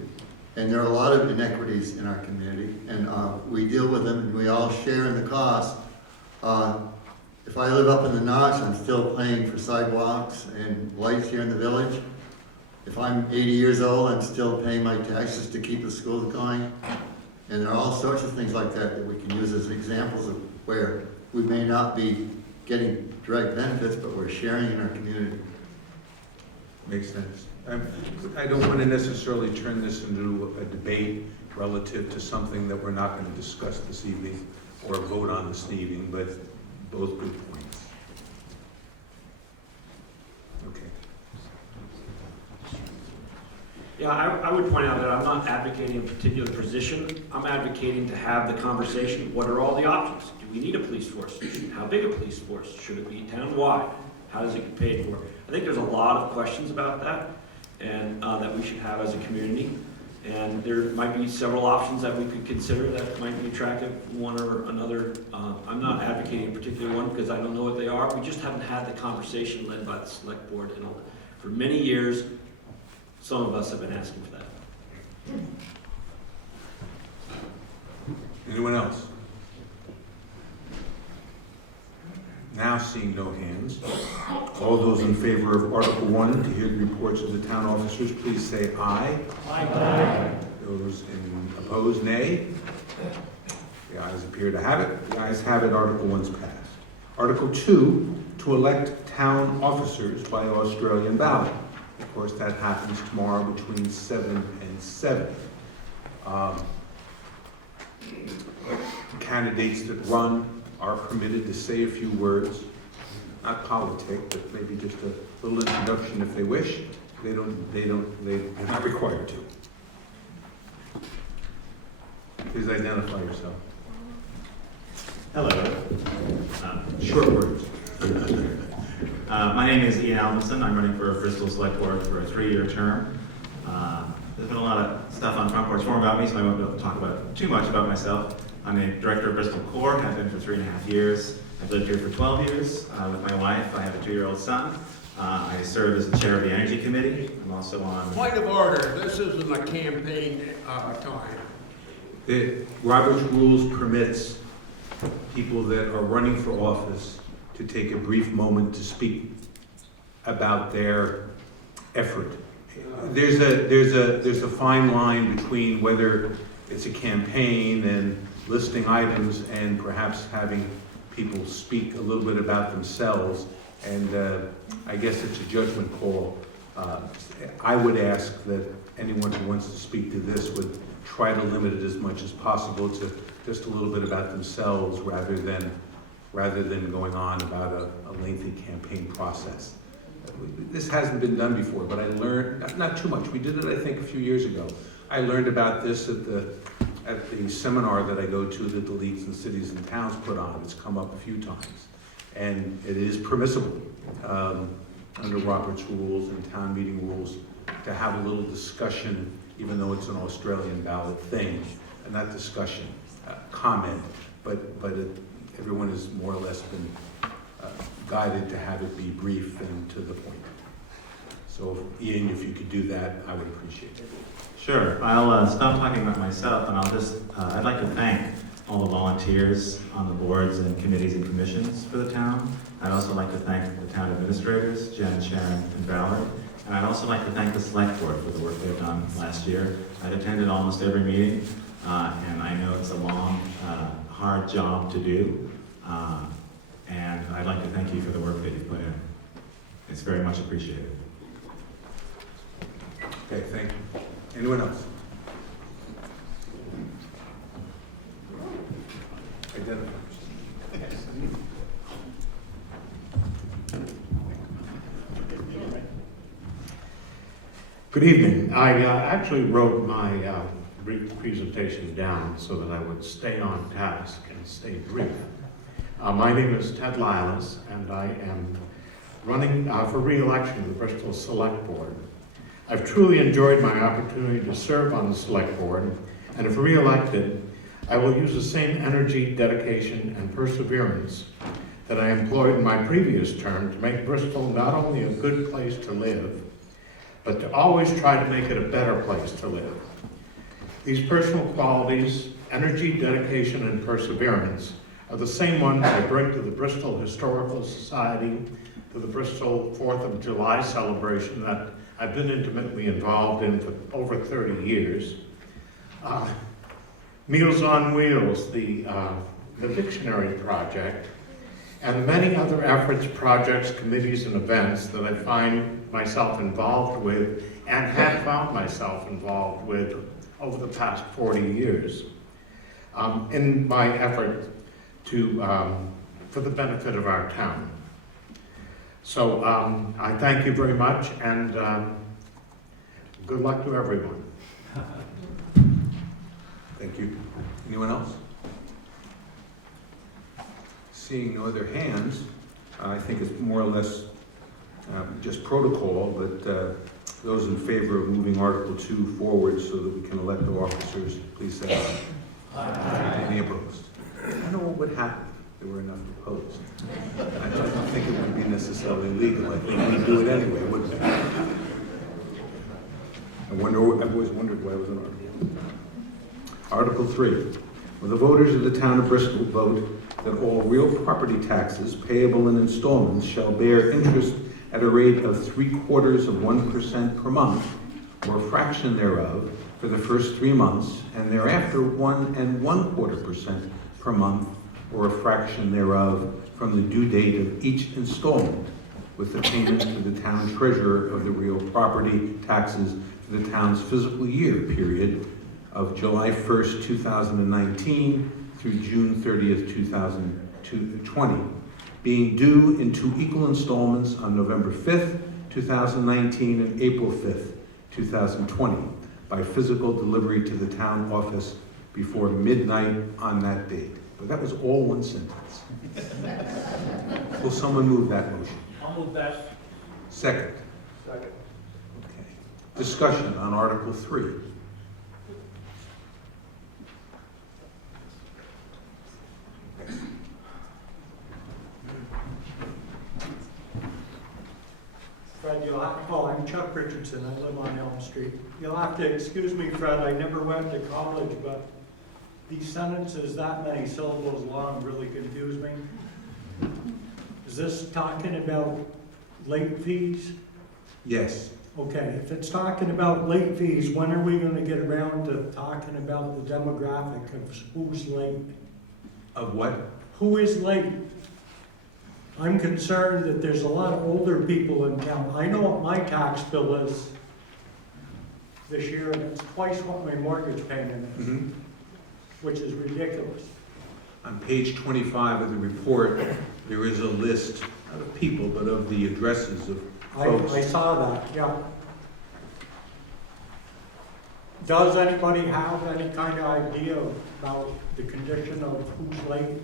and there are a lot of inequities in our community, and we deal with them, and we all share in the cost. If I live up in the notch, I'm still paying for sidewalks and lights here in the village. If I'm 80 years old, I'm still paying my taxes to keep the schools going. And there are all sorts of things like that that we can use as examples of where we may not be getting direct benefits, but we're sharing in our community. Makes sense. I don't want to necessarily turn this into a debate relative to something that we're not going to discuss this evening or vote on this evening, but both good points. Okay. Yeah, I would point out that I'm not advocating a particular position. I'm advocating to have the conversation. What are all the options? Do we need a police force? How big a police force? Should it be town-wide? How does it get paid for? I think there's a lot of questions about that, and that we should have as a community. And there might be several options that we could consider that might be attractive, one or another. I'm not advocating a particular one because I don't know what they are. We just haven't had the conversation led by the select board. And for many years, some of us have been asking for that. Anyone else? Now seeing no hands. All those in favor of Article 1 to hear the reports of the town officers, please say aye. Aye. Those opposed, nay. The ayes appear to have it. The ayes have it. Article 1's passed. Article 2, to elect town officers by Australian ballot. Of course, that happens tomorrow between 7 and 7. Candidates that run are permitted to say a few words, not politic, but maybe just a little introduction if they wish. They're not required to. Please identify yourself. Hello. Short words. My name is Ian Alvinson. I'm running for Bristol Select Board for a 3-year term. There's been a lot of stuff on Front Porch Forum about me, so I won't be able to talk about too much about myself. I'm a director of Bristol Core, have been for 3.5 years. I've lived here for 12 years with my wife. I have a 2-year-old son. I serve as the chair of the Energy Committee. I'm also on... Point of order, this isn't a campaign time. The Robert's Rules permits people that are running for office to take a brief moment to speak about their effort. There's a fine line between whether it's a campaign and listing items and perhaps having people speak a little bit about themselves, and I guess it's a judgment call. I would ask that anyone who wants to speak to this would try to limit it as much as possible to just a little bit about themselves rather than going on about a lengthy campaign process. This hasn't been done before, but I learned, not too much, we did it I think a few years ago. I learned about this at the seminar that I go to that the leagues and cities and towns put on. It's come up a few times. And it is permissible under Robert's rules and town meeting rules to have a little discussion, even though it's an Australian ballot thing, and not discussion, comment, but everyone has more or less been guided to have it be brief and to the point. So Ian, if you could do that, I would appreciate it. Sure. I'll stop talking about myself, and I'd like to thank all the volunteers on the boards and committees and commissions for the town. I'd also like to thank the town administrators, Jen, Sharon, and Valerie. And I'd also like to thank the select board for the work they've done last year. I've attended almost every meeting, and I know it's a long, hard job to do. And I'd like to thank you for the work that you've put in. It's very much appreciated. Okay, thank you. Anyone else? Identify. Good evening. I actually wrote my brief presentation down so that I would stay on task and stay brief. My name is Ted Lilas, and I am running for re-election to the Bristol Select Board. I've truly enjoyed my opportunity to serve on the Select Board, and if re-elected, I will use the same energy, dedication, and perseverance that I employed in my previous term to make Bristol not only a good place to live, but to always try to make it a better place to live. These personal qualities, energy, dedication, and perseverance, are the same ones I bring to the Bristol Historical Society, to the Bristol 4th of July celebration that I've been intimately involved in for over 30 years. Meals on Wheels, the dictionary project, and many other efforts, projects, committees, and events that I find myself involved with and have found myself involved with over the past 40 years in my effort to, for the benefit of our town. So I thank you very much, and good luck to everyone. Thank you. Anyone else? Seeing no other hands, I think it's more or less just protocol, but those in favor of moving Article 2 forward so that we can elect the officers, please say aye. Aye. Any opposed? I don't know what would happen if there were enough opposed. I don't think it would be necessarily legal. I think we'd do it anyway, wouldn't we? I've always wondered why it was an article. Article 3. Will the voters of the town of Bristol vote that all real property taxes payable in installments shall bear interest at a rate of 0.75% per month, or a fraction thereof, for the first 3 months, and thereafter 1 1/4% per month, or a fraction thereof, from the due date of each installment, with the payment to the town treasurer of the real property taxes for the town's fiscal year period of July 1st, 2019 through June 30th, 2020, being due in 2 equal installments on November 5th, 2019 and April 5th, 2020, by physical delivery to the town office before midnight on that date. But that was all one sentence. Will someone move that motion? I'll move that. Second. Second. Okay. Discussion on Article 3. Fred, I'm Chuck Richardson, I live on Elm Street. You'll have to excuse me, Fred, I never went to college, but these sentences that many syllables long really confuse me. Is this talking about late fees? Yes. Okay, if it's talking about late fees, when are we gonna get around to talking about the demographic of who's late? Of what? Who is late? I'm concerned that there's a lot of older people in town. I know what my tax bill is this year, and it's twice what my mortgage payment is, which is ridiculous. On page 25 of the report, there is a list, not of people, but of the addresses of folks. I saw that, yeah. Does anybody have any kind of idea about the condition of who's late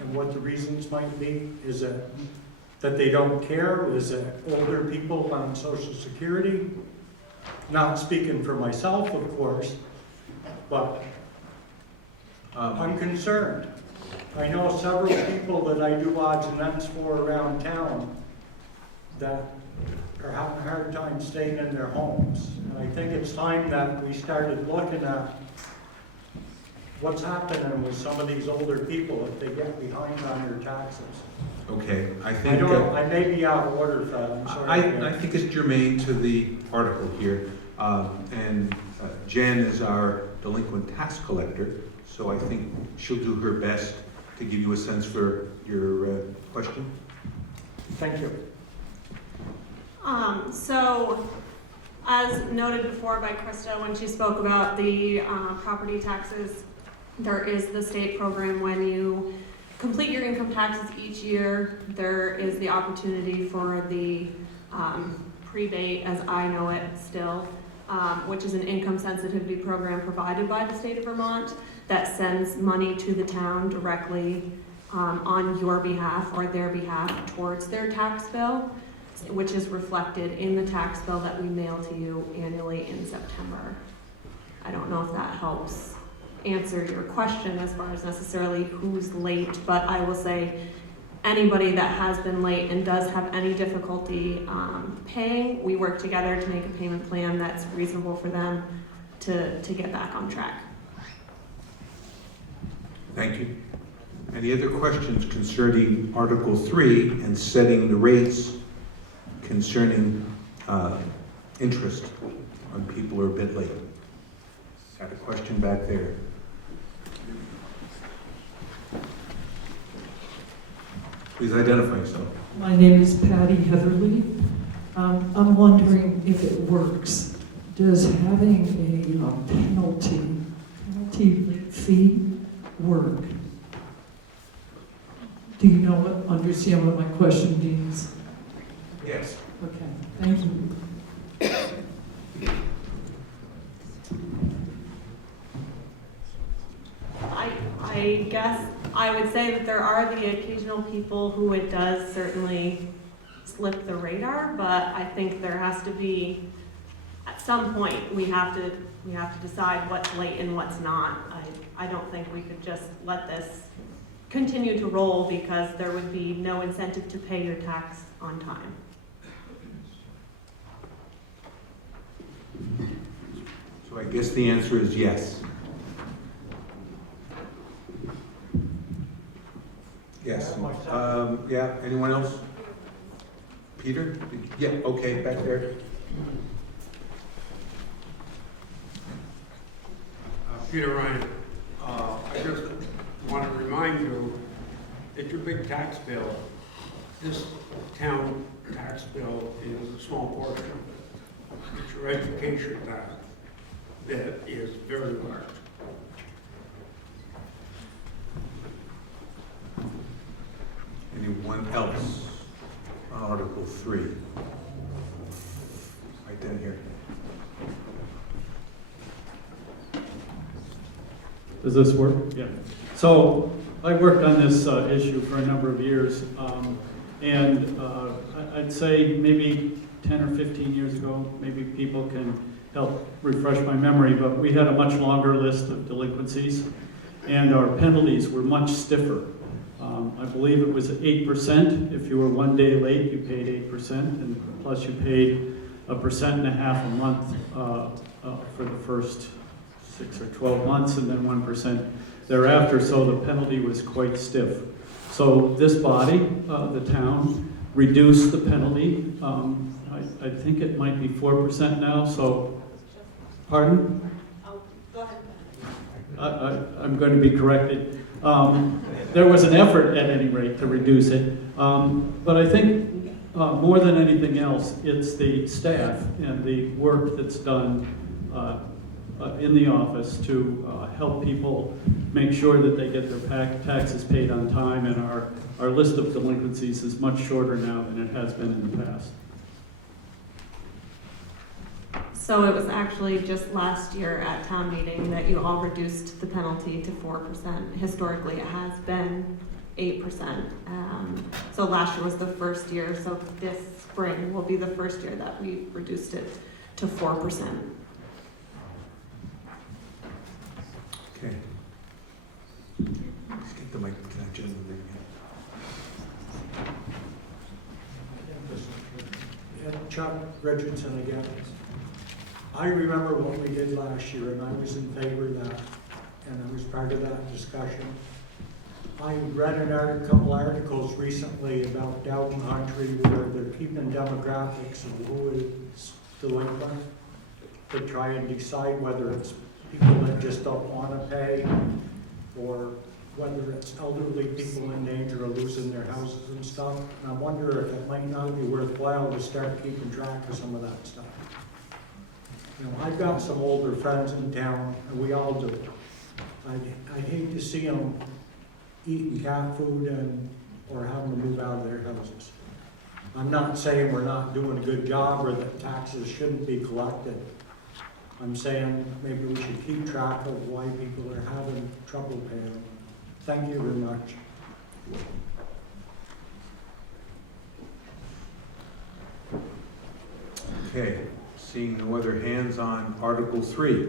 and what the reasons might be? Is it that they don't care? Is it older people on Social Security? Not speaking for myself, of course, but I'm concerned. I know several people that I do odds and ends for around town that are having a hard time staying in their homes. And I think it's time that we started looking at what's happening with some of these older people if they get behind on their taxes. Okay, I I think, I may be out of order, Fred, I'm sorry. I think it's germane to the article here. Jen is our delinquent tax collector, so I think she'll do her best to give you a sense for your question. Thank you. So, as noted before by Krista when she spoke about the property taxes, there is the state program when you complete your income taxes each year, there is the opportunity for the prebate, as I know it still, which is an income sensitivity program provided by the state of Vermont that sends money to the town directly on your behalf or their behalf towards their tax bill, which is reflected in the tax bill that we mail to you annually in September. I don't know if that helps answer your question as far as necessarily who's late, but I will say anybody that has been late and does have any difficulty paying, we work together to make a payment plan that's reasonable for them to get back on track. Thank you. Any other questions concerning Article 3 and setting the rates concerning interest on people who are a bit late? Got a question back there. Please identify yourself. My name is Patty Heatherly. I'm wondering if it works. Does having a penalty fee work? Do you understand what my question means? Yes. Okay, thank you. I guess I would say that there are the occasional people who it does certainly slip the radar, but I think there has to be, at some point, we have to decide what's late and what's not. I don't think we could just let this continue to roll because there would be no incentive to pay your tax on time. So I guess the answer is yes. Yes. Yeah, anyone else? Peter? Yeah, okay, back there. Peter Ryan, I just want to remind you that your big tax bill, this town tax bill is a small portion. It's your education tax that is very large. Anyone else on Article 3? Right down here. Does this work? Yeah. So I worked on this issue for a number of years, and I'd say maybe 10 or 15 years ago, maybe people can help refresh my memory, but we had a much longer list of delinquencies, and our penalties were much stiffer. I believe it was 8%. If you were 1 day late, you paid 8%, and plus you paid 1.5% a month for the first 6 or 12 months, and then 1% thereafter, so the penalty was quite stiff. So this body, the town, reduced the penalty. I think it might be 4% now, so, pardon? Go ahead. I'm going to be corrected. There was an effort at any rate to reduce it, but I think more than anything else, it's the staff and the work that's done in the office to help people make sure that they get their taxes paid on time, and our list of delinquencies is much shorter now than it has been in the past. So it was actually just last year at town meeting that you all reduced the penalty to 4%. Historically, it has been 8%. So last year was the first year, so this spring will be the first year that we reduced it to 4%. Okay. Let's get the mic to that gentleman there. Chuck Richardson again. I remember what we did last year, and I was in favor of that, and I was part of that discussion. I read a couple articles recently about Dow Country where they're keeping demographics of who is delinquent to try and decide whether it's people that just don't want to pay, or whether it's elderly people in danger of losing their houses and stuff. And I wonder if it might not be worthwhile to start keeping track of some of that stuff. You know, I've got some older friends in town, and we all do. I'd hate to see them eating cat food or having to move out of their houses. I'm not saying we're not doing a good job or that taxes shouldn't be collected. I'm saying maybe we should keep track of why people are having trouble paying. Thank you very much. Okay, seeing no other hands on Article 3.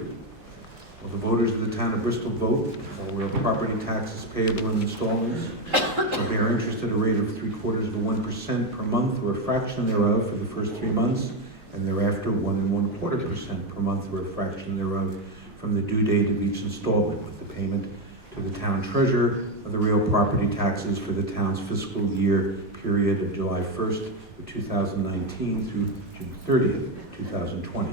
Will the voters of the town of Bristol vote for real property taxes payable in installments or bear interest at a rate of 0.75% per month or a fraction thereof for the first 3 months, and thereafter 1.25% per month or a fraction thereof from the due date of each installment, with the payment to the town treasurer of the real property taxes for the town's fiscal year period of July 1st of 2019 through June 30th, 2020,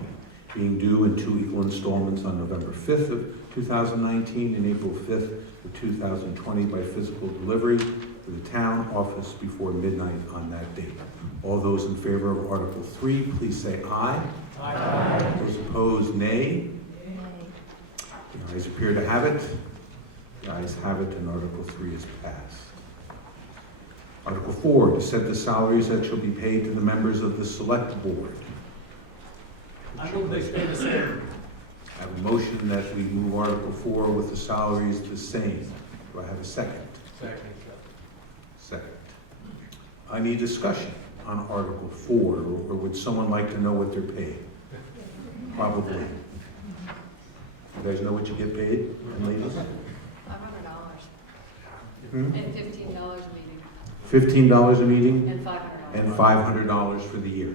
being due in 2 equal installments on November 5th of 2019 and April 5th of 2020 by physical delivery to the town office before midnight on that date. All those in favor of Article 3, please say aye. Aye. Those opposed, nay. The ayes appear to have it. The ayes have it, and Article 3 is passed. Article 4, to set the salaries that shall be paid to the members of the Select Board. I move they stay the same. I have a motion that we move Article 4 with the salaries the same. Do I have a second? Second. Second. Any discussion on Article 4, or would someone like to know what they're paid? Probably. You guys know what you get paid, ladies? $500 Hmm? and $15 a meeting $15 a meeting and $500. and $500 for the year.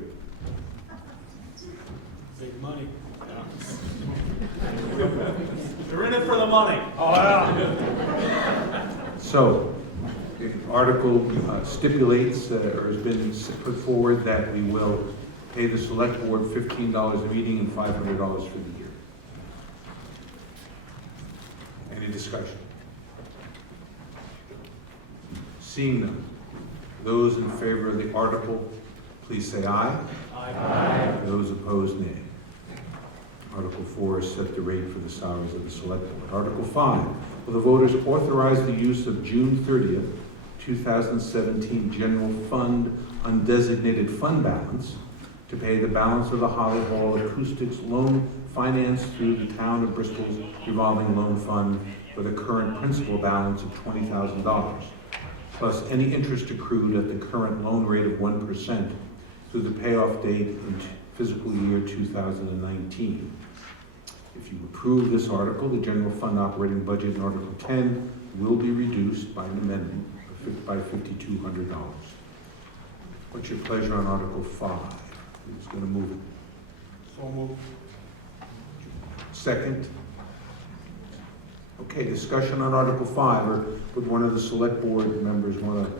Big money. They're in it for the money. Oh, yeah. So, The article stipulates, or has been put forward, that we will pay the select board $15 a meeting and $500 for the year. Any discussion? Seeing none, those in favor of the article, please say aye. Aye. Those opposed, nay. Article 4 is set the rate for the salaries of the select board. Article 5, will the voters authorize the use of June 30th, 2017 general fund undesignated fund balance to pay the balance of the Holly Hall Acoustics loan financed through the town of Bristol's revolving loan fund with a current principal balance of $20,000, plus any interest accrued at the current loan rate of 1% through the payoff date in fiscal year 2019. If you approve this article, the general fund operating budget in Article 10 will be reduced by an amendment by $5,200. What's your pleasure on Article 5? Who's going to move it? So moved. Second? Okay, discussion on Article 5, or would one of the select board members want to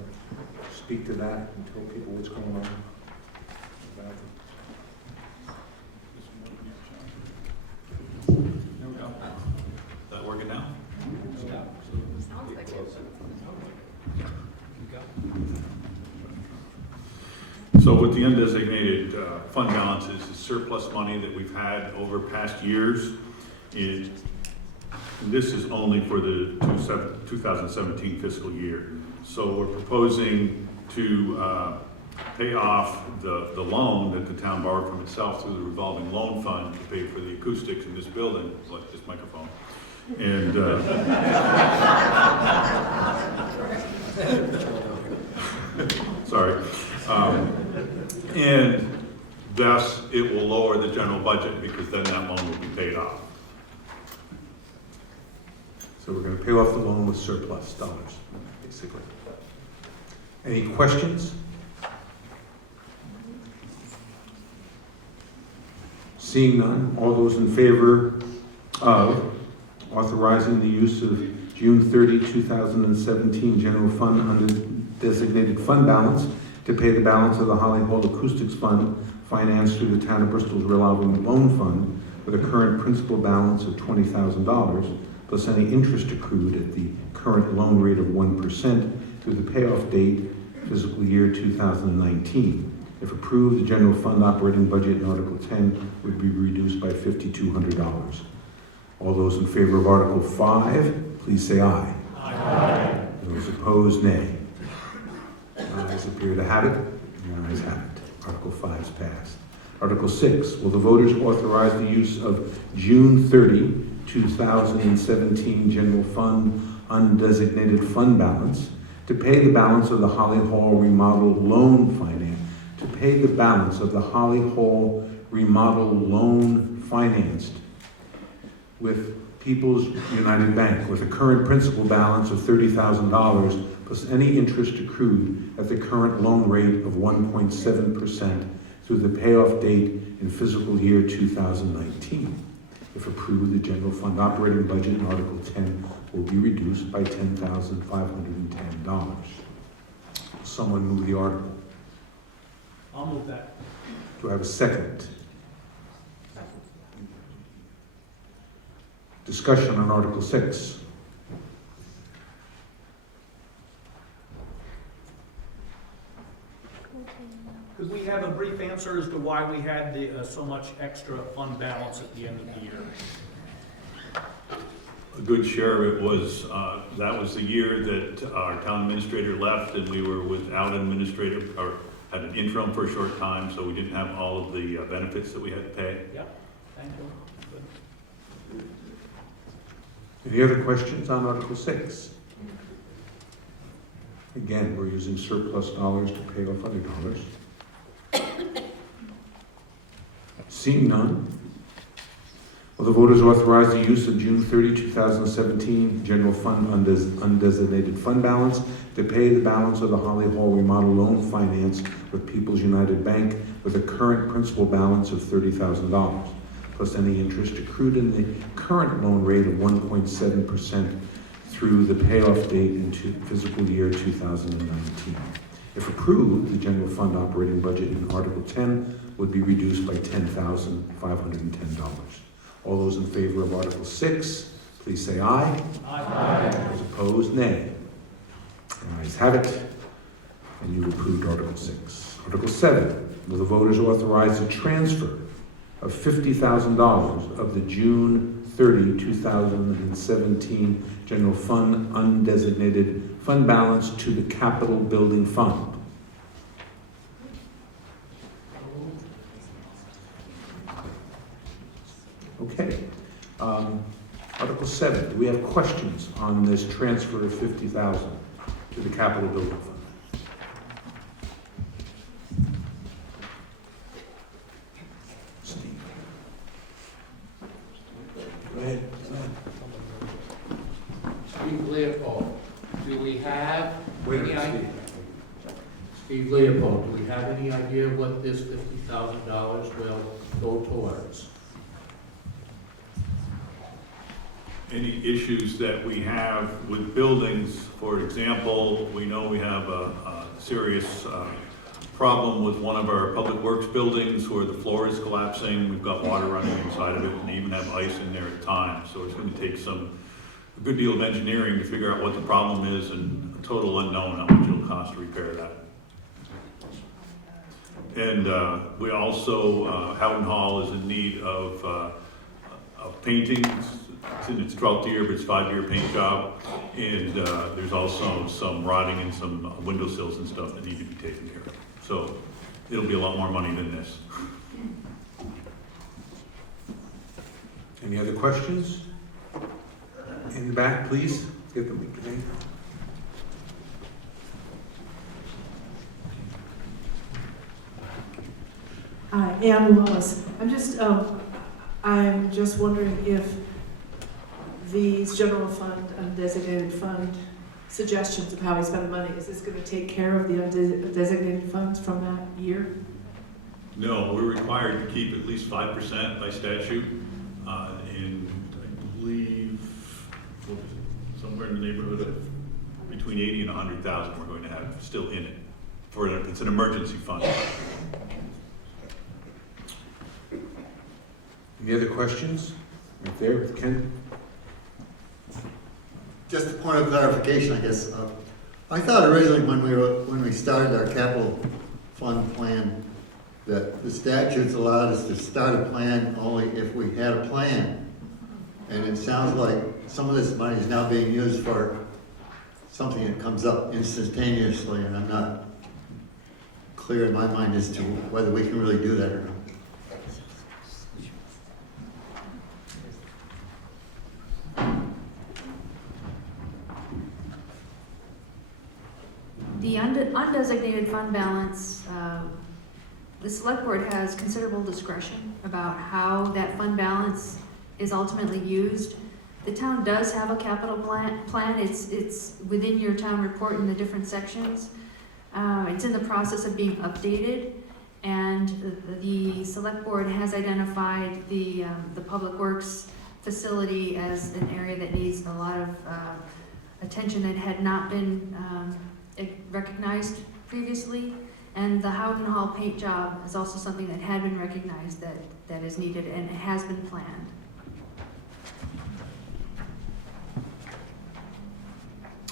speak to that and tell people what's going on? There we go. Is that working now? Sounds like it. So with the undesignated fund balances, the surplus money that we've had over past years, and this is only for the 2017 fiscal year. So we're proposing to pay off the loan that the town borrowed from itself through the revolving loan fund to pay for the acoustics in this building, like this microphone. And sorry. And thus, it will lower the general budget because then that loan will be paid off. So we're going to pay off the loan with surplus dollars, basically. Any questions? Seeing none, all those in favor of authorizing the use of June 30, 2017 general fund undesignated fund balance to pay the balance of the Holly Hall Acoustics Fund financed through the town of Bristol's revolving loan fund with a current principal balance of $20,000 plus any interest accrued at the current loan rate of 1% through the payoff date fiscal year 2019. If approved, the general fund operating budget in Article 10 would be reduced by $5,200. All those in favor of Article 5, please say aye. Aye. Those opposed, nay. Ayes appear to have it. The ayes have it. Article 5 is passed. Article 6, will the voters authorize the use of June 30, 2017 general fund undesignated fund balance to pay the balance of the Holly Hall remodel loan finance, to pay the balance of the Holly Hall remodel loan financed with People's United Bank with a current principal balance of $30,000 plus any interest accrued at the current loan rate of 1.7% through the payoff date in fiscal year 2019. If approved, the general fund operating budget in Article 10 will be reduced by $10,510. Someone move the article. I'll move that. Do I have a second? Discussion on Article 6. Could we have a brief answer as to why we had so much extra fund balance at the end of the year? A good share of it was, that was the year that our town administrator left and we were without an administrator, or had an interim for a short time, so we didn't have all of the benefits that we had to pay. Yep, thank you. Good. Any other questions on Article 6? Again, we're using surplus dollars to pay off other dollars. Seeing none, will the voters authorize the use of June 30, 2017 general fund undesignated fund balance to pay the balance of the Holly Hall remodel loan finance with People's United Bank with a current principal balance of $30,000 plus any interest accrued in the current loan rate of 1.7% through the payoff date into fiscal year 2019. If approved, the general fund operating budget in Article 10 would be reduced by $10,510. All those in favor of Article 6, please say aye. Aye. Those opposed, nay. The ayes have it, and you approved Article 6. Article 7, will the voters authorize a transfer of $50,000 of the June 30, 2017 general fund undesignated fund balance to the capital building fund? Okay. Article 7, do we have questions on this transfer of $50,000 to the capital building fund? Steve. Go ahead. Steve Leopold, do we have Wait a any minute, idea? Steve. Steve Leopold, do we have any idea what this $50,000 will go towards? Any issues that we have with buildings, for example, we know we have a serious problem with one of our public works buildings where the floor is collapsing, we've got water running inside of it, and even have ice in there at times. So it's going to take a good deal of engineering to figure out what the problem is, and a total unknown how much it'll cost to repair that. And we also, Houghton Hall is in need of painting. It's in its 12th year, but it's a 5-year paint job. And there's also some rotting in some windowsills and stuff that need to be taken care of. So it'll be a lot more money than this. Any other questions? In the back, please. Get the mic today. Hi, Ann Wallace. I'm just wondering if these general fund, undesignated fund suggestions of how we spend the money, is this going to take care of the undesignated funds from that year? No, we're required to keep at least 5% by statute. And I believe somewhere in the neighborhood of between 80 and 100,000 we're going to have still in it. It's an emergency fund. Any other questions? Right there, Ken? Just a point of clarification, I guess. I thought originally when we started our capital fund plan, that the statutes allowed us to start a plan only if we had a plan. And it sounds like some of this money is now being used for something that comes up instantaneously, and I'm not clear in my mind as to whether we can really do that or not. The undesignated fund balance, the select board has considerable discretion about how that fund balance is ultimately used. The town does have a capital plan. It's within your town report in the different sections. It's in the process of being updated, and the select board has identified the public works facility as an area that needs a lot of attention that had not been recognized previously. And the Houghton Hall paint job is also something that had been recognized that is needed, and it has been planned.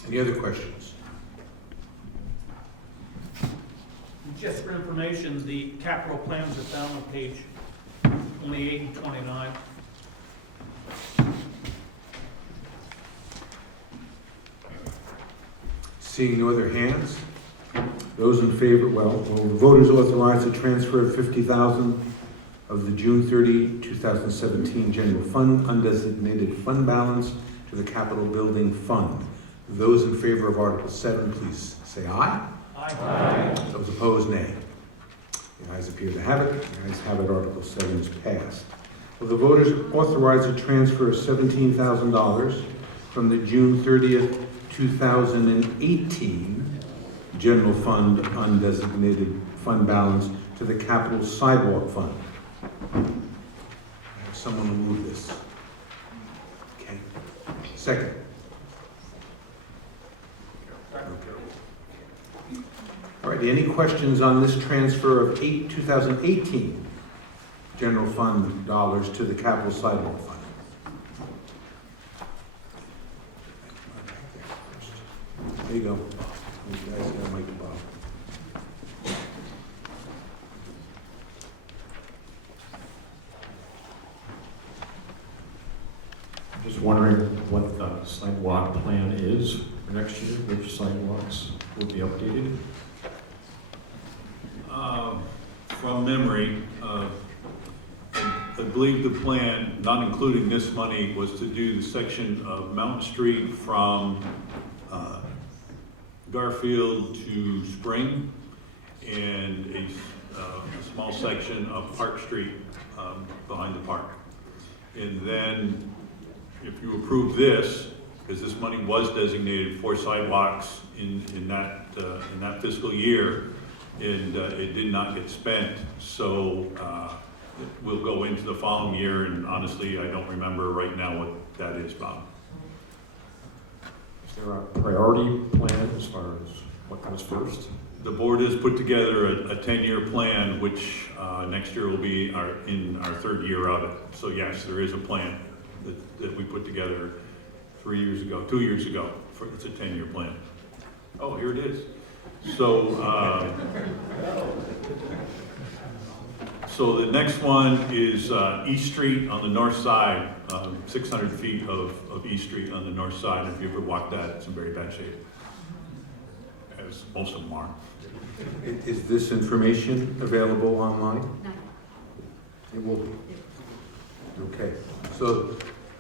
Any other questions? Just for information, the capital plans are found on page 28 and 29. Seeing no other hands, those in favor, will the voters authorize the transfer of $50,000 of the June 30, 2017 general fund undesignated fund balance to the capital building fund? Those in favor of Article 7, please say aye. Aye. Those opposed, nay. The ayes appear to have it. The ayes have it. Article 7 is passed. Will the voters authorize a transfer of $17,000 from the June 30th, 2018 general fund undesignated fund balance to the capital sidewalk fund? Someone will move this. Okay. Second. All right, any questions on this transfer of 2018 general fund dollars to the capital sidewalk fund? There you go. You guys got Mike and Bob. Just wondering what the sidewalk plan is for next year, which sidewalks will be updated? From memory, I believe the plan, not including this money, was to do the section of Mountain Street from Garfield to Spring, and a small section of Park Street behind the park. And then, if you approve this, because this money was designated for sidewalks in that fiscal year, and it did not get spent, so it will go into the following year, and honestly, I don't remember right now what that is, Bob. Is there a priority plan as far as what comes first? The board has put together a 10-year plan, which next year will be in our third year of it. So yes, there is a plan that we put together 2 years ago. It's a 10-year plan. Oh, here it is. So, so the next one is East Street on the north side, 600 feet of East Street on the north side. If you ever walk that, it's in very bad shape, as most of them are. Is this information available online? No. It will be. Okay, so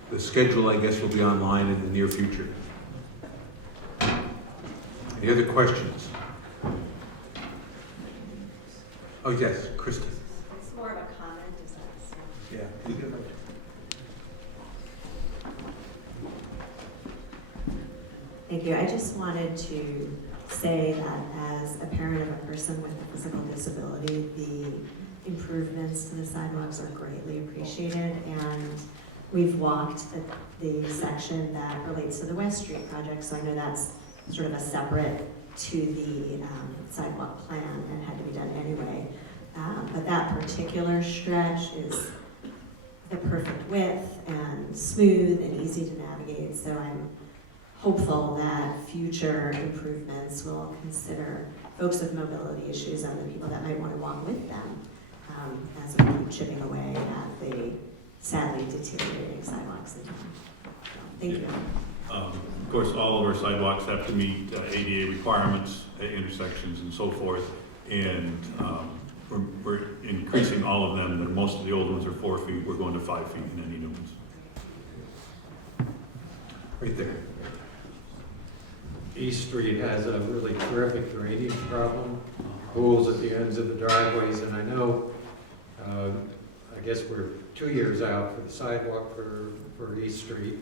the schedule, I guess, will be online in the near future. Any other questions? Oh, yes, Kristen. It's more of a comment, is that so? Yeah. You get it. Thank you. I just wanted to say that as a parent of a person with a physical disability, the improvements to the sidewalks are greatly appreciated, and we've walked the section that relates to the West Street project, so I know that's sort of a separate to the sidewalk plan and had to be done anyway. But that particular stretch is the perfect width and smooth and easy to navigate, so I'm hopeful that future improvements will consider folks with mobility issues and the people that might want to walk with them as we keep chipping away at the sadly deteriorating sidewalks in town. So, thank you. Of course, all of our sidewalks have to meet ADA requirements at intersections and so forth, and we're increasing all of them. Most of the old ones are 4 feet. We're going to 5 feet in any new ones. Right there. East Street has a really terrific drainage problem, holes at the ends of the driveways, and I know, I guess we're 2 years out for the sidewalk for East Street.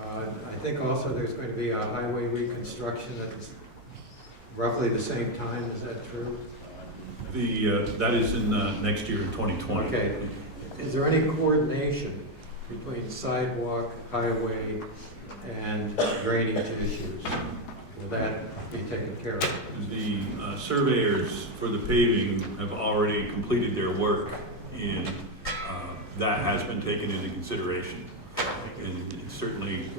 I think also there's going to be a highway reconstruction that's roughly the same time, is that true? That is in next year in 2020. Okay. Is there any coordination between sidewalk, highway, and drainage issues? Will that be taken care of? The surveyors for the paving have already completed their work, and that has been taken into consideration. And it's certainly,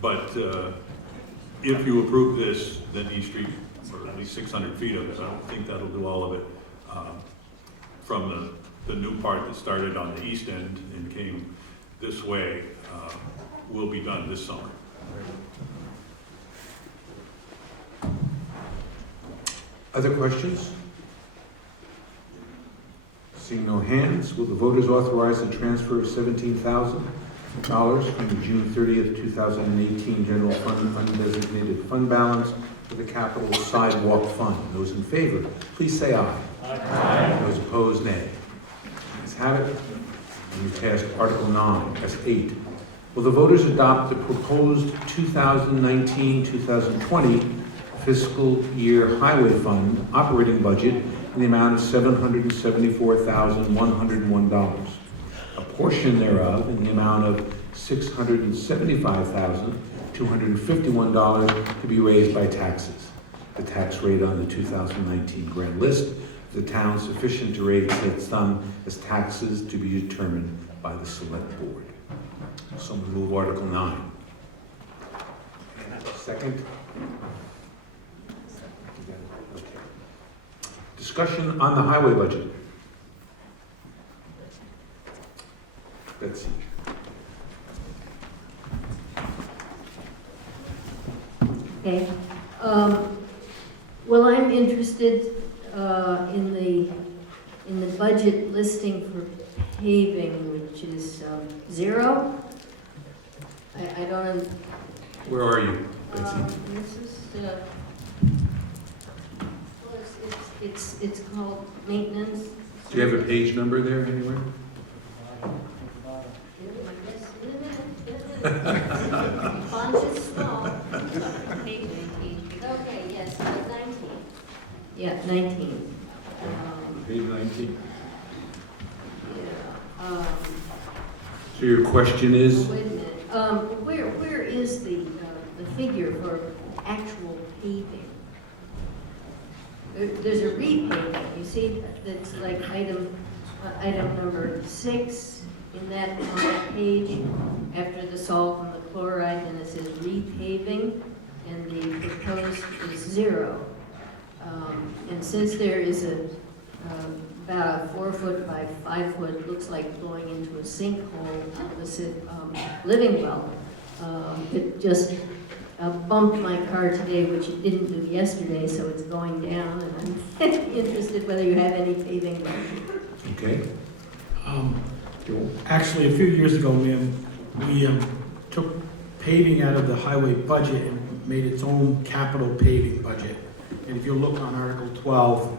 but if you approve this, then East Street, or at least 600 feet of it, I don't think that'll do all of it, from the new part that started on the east end and came this way, will be done this summer. Other questions? Seeing no hands, will the voters authorize the transfer of $17,000 from the June 30th, 2018 general fund undesignated fund balance to the capital sidewalk fund? Those in favor, please say aye. Aye. Those opposed, nay. Let's have it. And we passed Article 9, that's 8. Will the voters adopt the proposed 2019-2020 fiscal year highway fund operating budget in the amount of $774,101, a portion thereof in the amount of $675,251 to be raised by taxes? the tax rate on the 2019 grand list. The town sufficient to raise its sum as taxes to be determined by the select board. Someone move Article 9. Second? Okay. Discussion on the highway budget. Betsy. Okay. Well, I'm interested in the budget listing for paving, which is 0. I don't. Where are you, Betsy? This is well, it's called maintenance. Do you have a page number there anywhere? Font is small. Page 19. Okay, yes, 19. Yeah, 19. Page 19. Yeah. So your question is? Wait a minute. Where is the figure for actual paving? There's a repaving. You see, that's like item number 6 in that on that page. After the salt and the chloride, and it says repaving, and the proposed is 0. And since there is about a 4-foot by 5-foot, looks like going into a sinkhole opposite living well, it just bumped my car today, which it didn't do yesterday, so it's going down, and I'm interested whether you have any paving. Okay. Actually, a few years ago, ma'am, we took paving out of the highway budget and made its own capital paving budget. And if you look on Article 12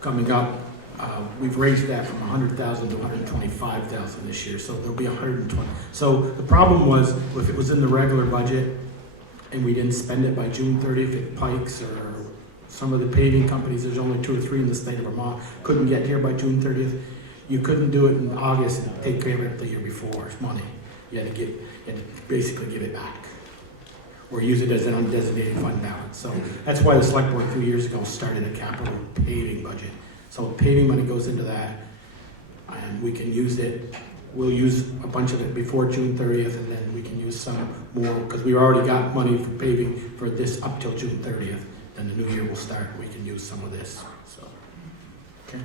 coming up, we've raised that from 100,000 to 125,000 this year, so there'll be 120. So the problem was, if it was in the regular budget and we didn't spend it by June 30th at Pikes or some of the paving companies, there's only 2 or 3 in the state of Vermont, couldn't get here by June 30th. You couldn't do it in August and take care of it the year before. It's money. You had to basically give it back, or use it as an undesignated fund balance. So that's why the select board 2 years ago started a capital paving budget. So paving money goes into that, and we can use it. We'll use a bunch of it before June 30th, and then we can use some more, because we already got money for paving for this up till June 30th. Then the new year will start, and we can use some of this. So.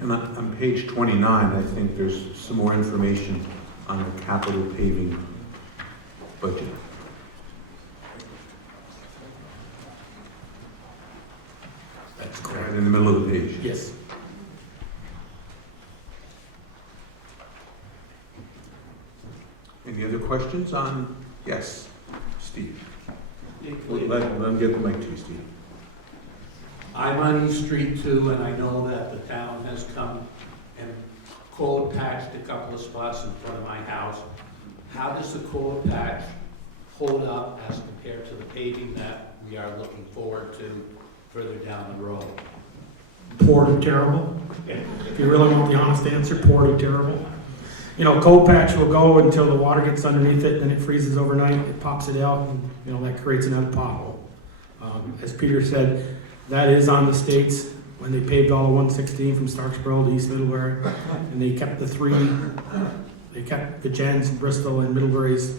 And on page 29, I think there's some more information on the capital paving budget. That's Right correct. in the middle of the page. Yes. Any other questions on, yes, Steve? Let him get the mic to you, Steve. I'm on East Street too, and I know that the town has come and cold patched a couple of spots in front of my house. How does the cold patch hold up as compared to the paving that we are looking forward to further down the road? Poor to terrible. If you really want the honest answer, poor to terrible. You know, cold patch will go until the water gets underneath it, then it freezes overnight, it pops it out, and, you know, that creates another pothole. As Peter said, that is on the states when they paved all of 116 from Starksboro to East Middlebury, and they kept the Jens, Bristol, and Middlebury's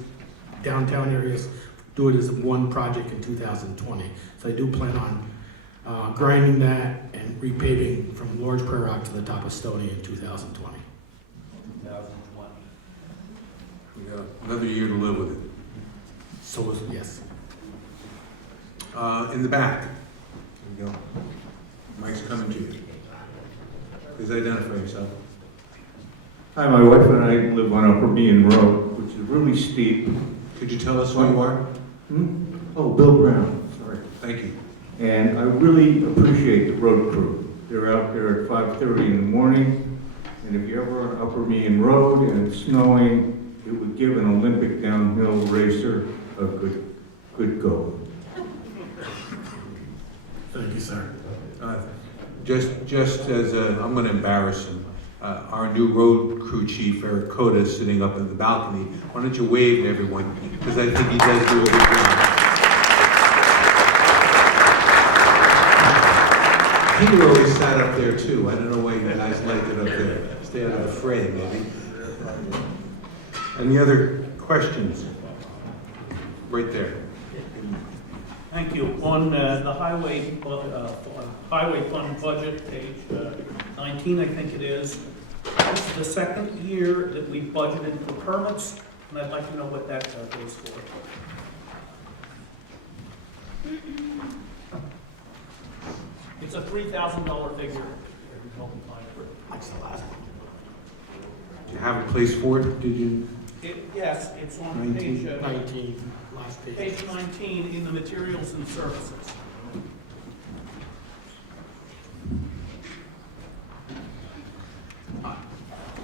downtown areas do it as one project in 2020. So I do plan on grinding that and repaving from Lord's Prairie Rock to the top of Stony in 2020. 2020. We got another year to live with it. So, yes. In the back. There you go. Mike's coming to you. Please identify yourself. Hi, my wife and I live on Upper Bean Road, which is really steep. Could you tell us who you are? Oh, Bill Brown, sorry. Thank you. And I really appreciate the road crew. They're out there at 5:30 in the morning, and if you're ever on Upper Bean Road and it's snowing, it would give an Olympic downhill racer a good go. Thank you, sir. Just as I'm going to embarrass him, our new road crew chief, Eric Coda, is sitting up in the balcony. Why don't you wave to everyone? Because I think he does do a good job. Peter always sat up there too. I don't know why you guys like it up there. Stay out of the fray, maybe. Any other questions? Right there. Thank you. On the highway fund budget, page 19, I think it is, this is the second year that we budgeted for permits, and I'd like to know what that goes for. It's a $3,000 figure. That's the last one. Do you have a place for it? Did you? Yes, it's on 19. page 19, last page. Page 19 in the materials and services.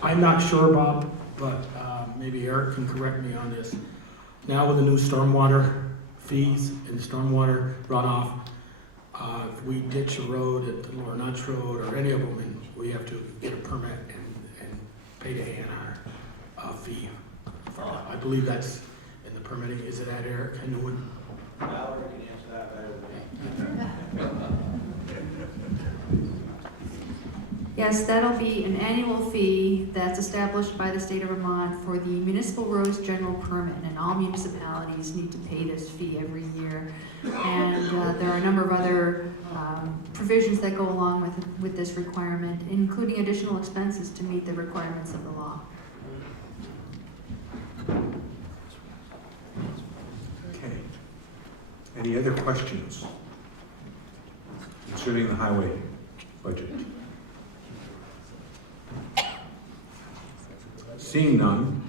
I'm not sure, Bob, but maybe Eric can correct me on this. Now with the new stormwater fees and stormwater runoff, if we ditch a road at the Lower Notch Road or any of them, and we have to get a permit and pay the A&R fee. I believe that's in the permitting. Is it at Eric? I knew it. Valerie can answer that better than me. Yes, that'll be an annual fee that's established by the state of Vermont for the municipal roads general permit, and all municipalities need to pay this fee every year. And there are a number of other provisions that go along with this requirement, including additional expenses to meet the requirements of the law. Okay. Any other questions concerning the highway budget? Seeing none,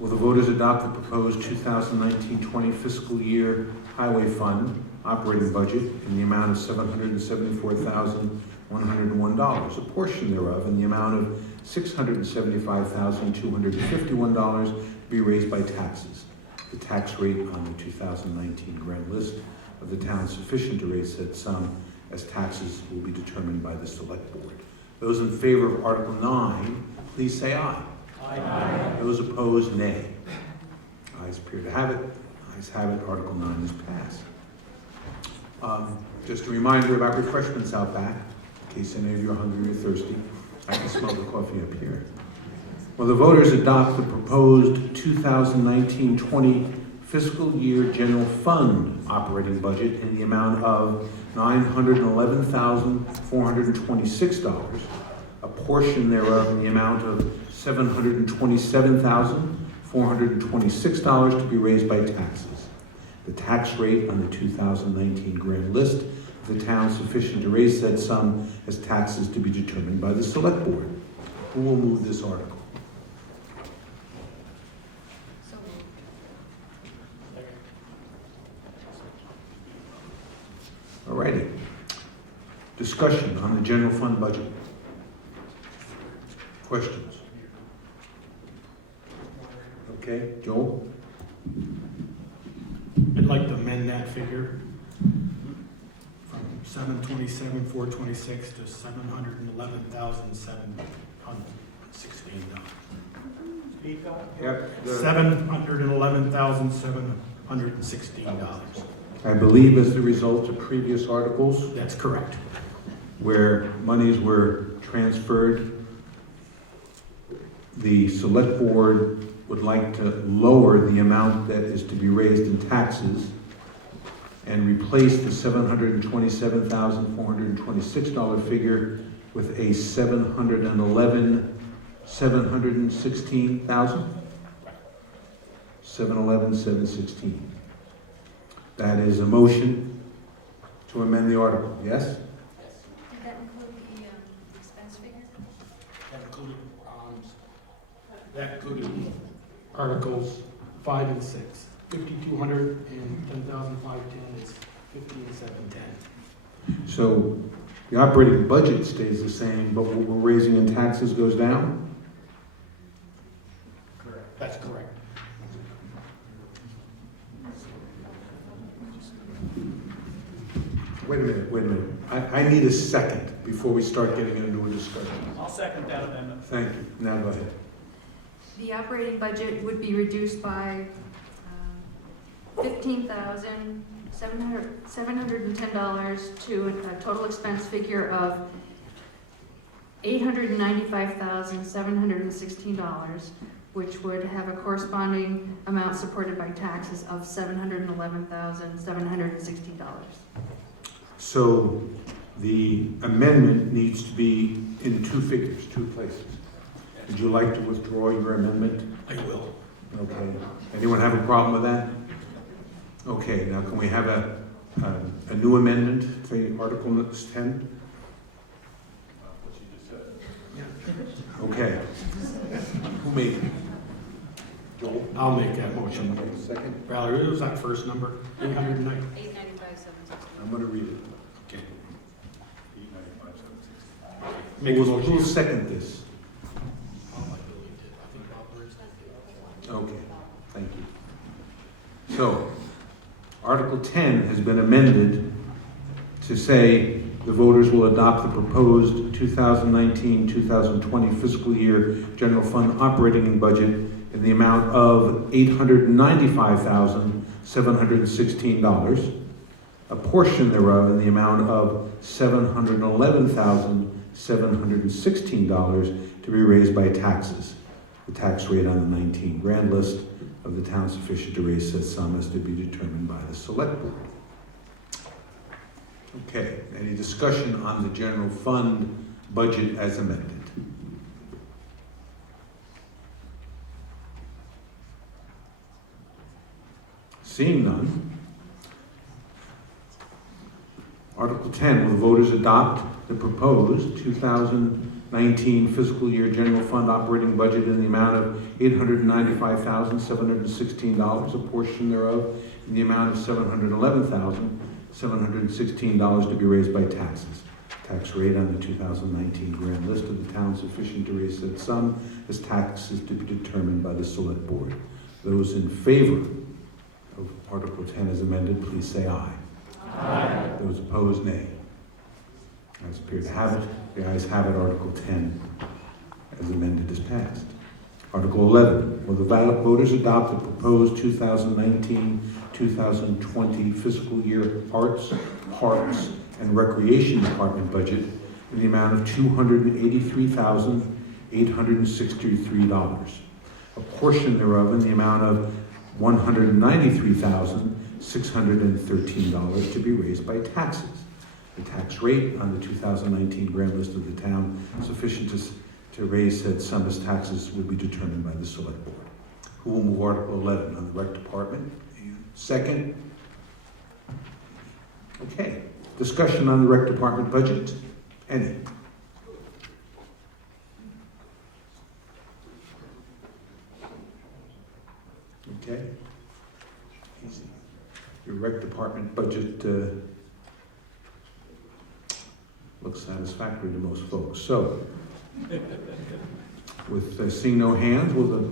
will the voters adopt the proposed 2019-20 fiscal year highway fund operating budget in the amount of $774,101, a portion thereof in the amount of $675,251 be raised by taxes? The tax rate on the 2019 grant list of the town sufficient to raise said sum, as taxes will be determined by the select board. Those in favor of Article 9, please say aye. Aye. Those opposed, nay. Ayes appear to have it. Ayes have it. Article 9 is passed. Just a reminder about refreshments out back, in case any of you are hungry or thirsty. I can smell the coffee up here. Will the voters adopt the proposed 2019-20 fiscal year general fund operating budget in the amount of $911,426, a portion thereof in the amount of $727,426 to be raised by taxes? The tax rate on the 2019 grant list of the town sufficient to raise said sum, as taxes to be determined by the select board. Who will move this article? Alrighty. Discussion on the general fund budget. Questions? Okay, Joel? I'd like to amend that figure from $727,426 to $711,716. Speak up. Yep. $711,716. I believe as the result of previous articles That's correct. where monies were transferred, the select board would like to lower the amount that is to be raised in taxes and replace the $727,426 figure with a $716,000? 711,716. That is a motion to amend the article, yes? Did that include the expense figure? That included Articles 5 and 6. 5,200 and 10,510 is 15,710. So the operating budget stays the same, but what we're raising in taxes goes down? That's correct. Wait a minute. I need a second before we start getting into a discussion. I'll second that amendment. Thank you. Now go ahead. The operating budget would be reduced by $15,675 $710 to a total expense figure of $895,716, which would have a corresponding amount supported by taxes of $711,716. So the amendment needs to be in two figures, two places. Would you like to withdraw your amendment? I will. Okay. Anyone have a problem with that? Okay, now can we have a new amendment to Article 10? Okay. Who made it? Joel? I'll make that motion. Second? Valerie, what was that first number? 890. I'm gonna read it. Okay. Who will second this? Okay, thank you. So, Article 10 has been amended to say the voters will adopt the proposed 2019-2020 fiscal year general fund operating budget in the amount of $895,716, a portion thereof in the amount of $711,716 to be raised by taxes. The tax rate on the 19 grand list of the town sufficient to raise said sum is to be determined by the select board. Okay, any discussion on the general fund budget as amended? Seeing none. Article 10, will the voters adopt the proposed 2019 fiscal year general fund operating budget in the amount of $895,716, a portion thereof in the amount of $711,716 to be raised by taxes. Tax rate on the 2019 grand list of the town sufficient to raise said sum as taxes to be determined by the select board. Those in favor of Article 10 as amended, please say aye. Aye. Those opposed, nay. Ayes appear to have it. The ayes have it. Article 10 as amended is passed. Article 11, will the voters adopt the proposed 2019-2020 fiscal year arts, parks, and recreation department budget in the amount of $283,863, a portion thereof in the amount of $193,613 to be raised by taxes. The tax rate on the 2019 grand list of the town sufficient to raise said sum as taxes would be determined by the select board. Who will move Article 11 on the rec department? Second. Okay. Discussion on the rec department budget? Any? Okay. Easy. Your rec department budget looks satisfactory to most folks. So, with seeing no hands, will the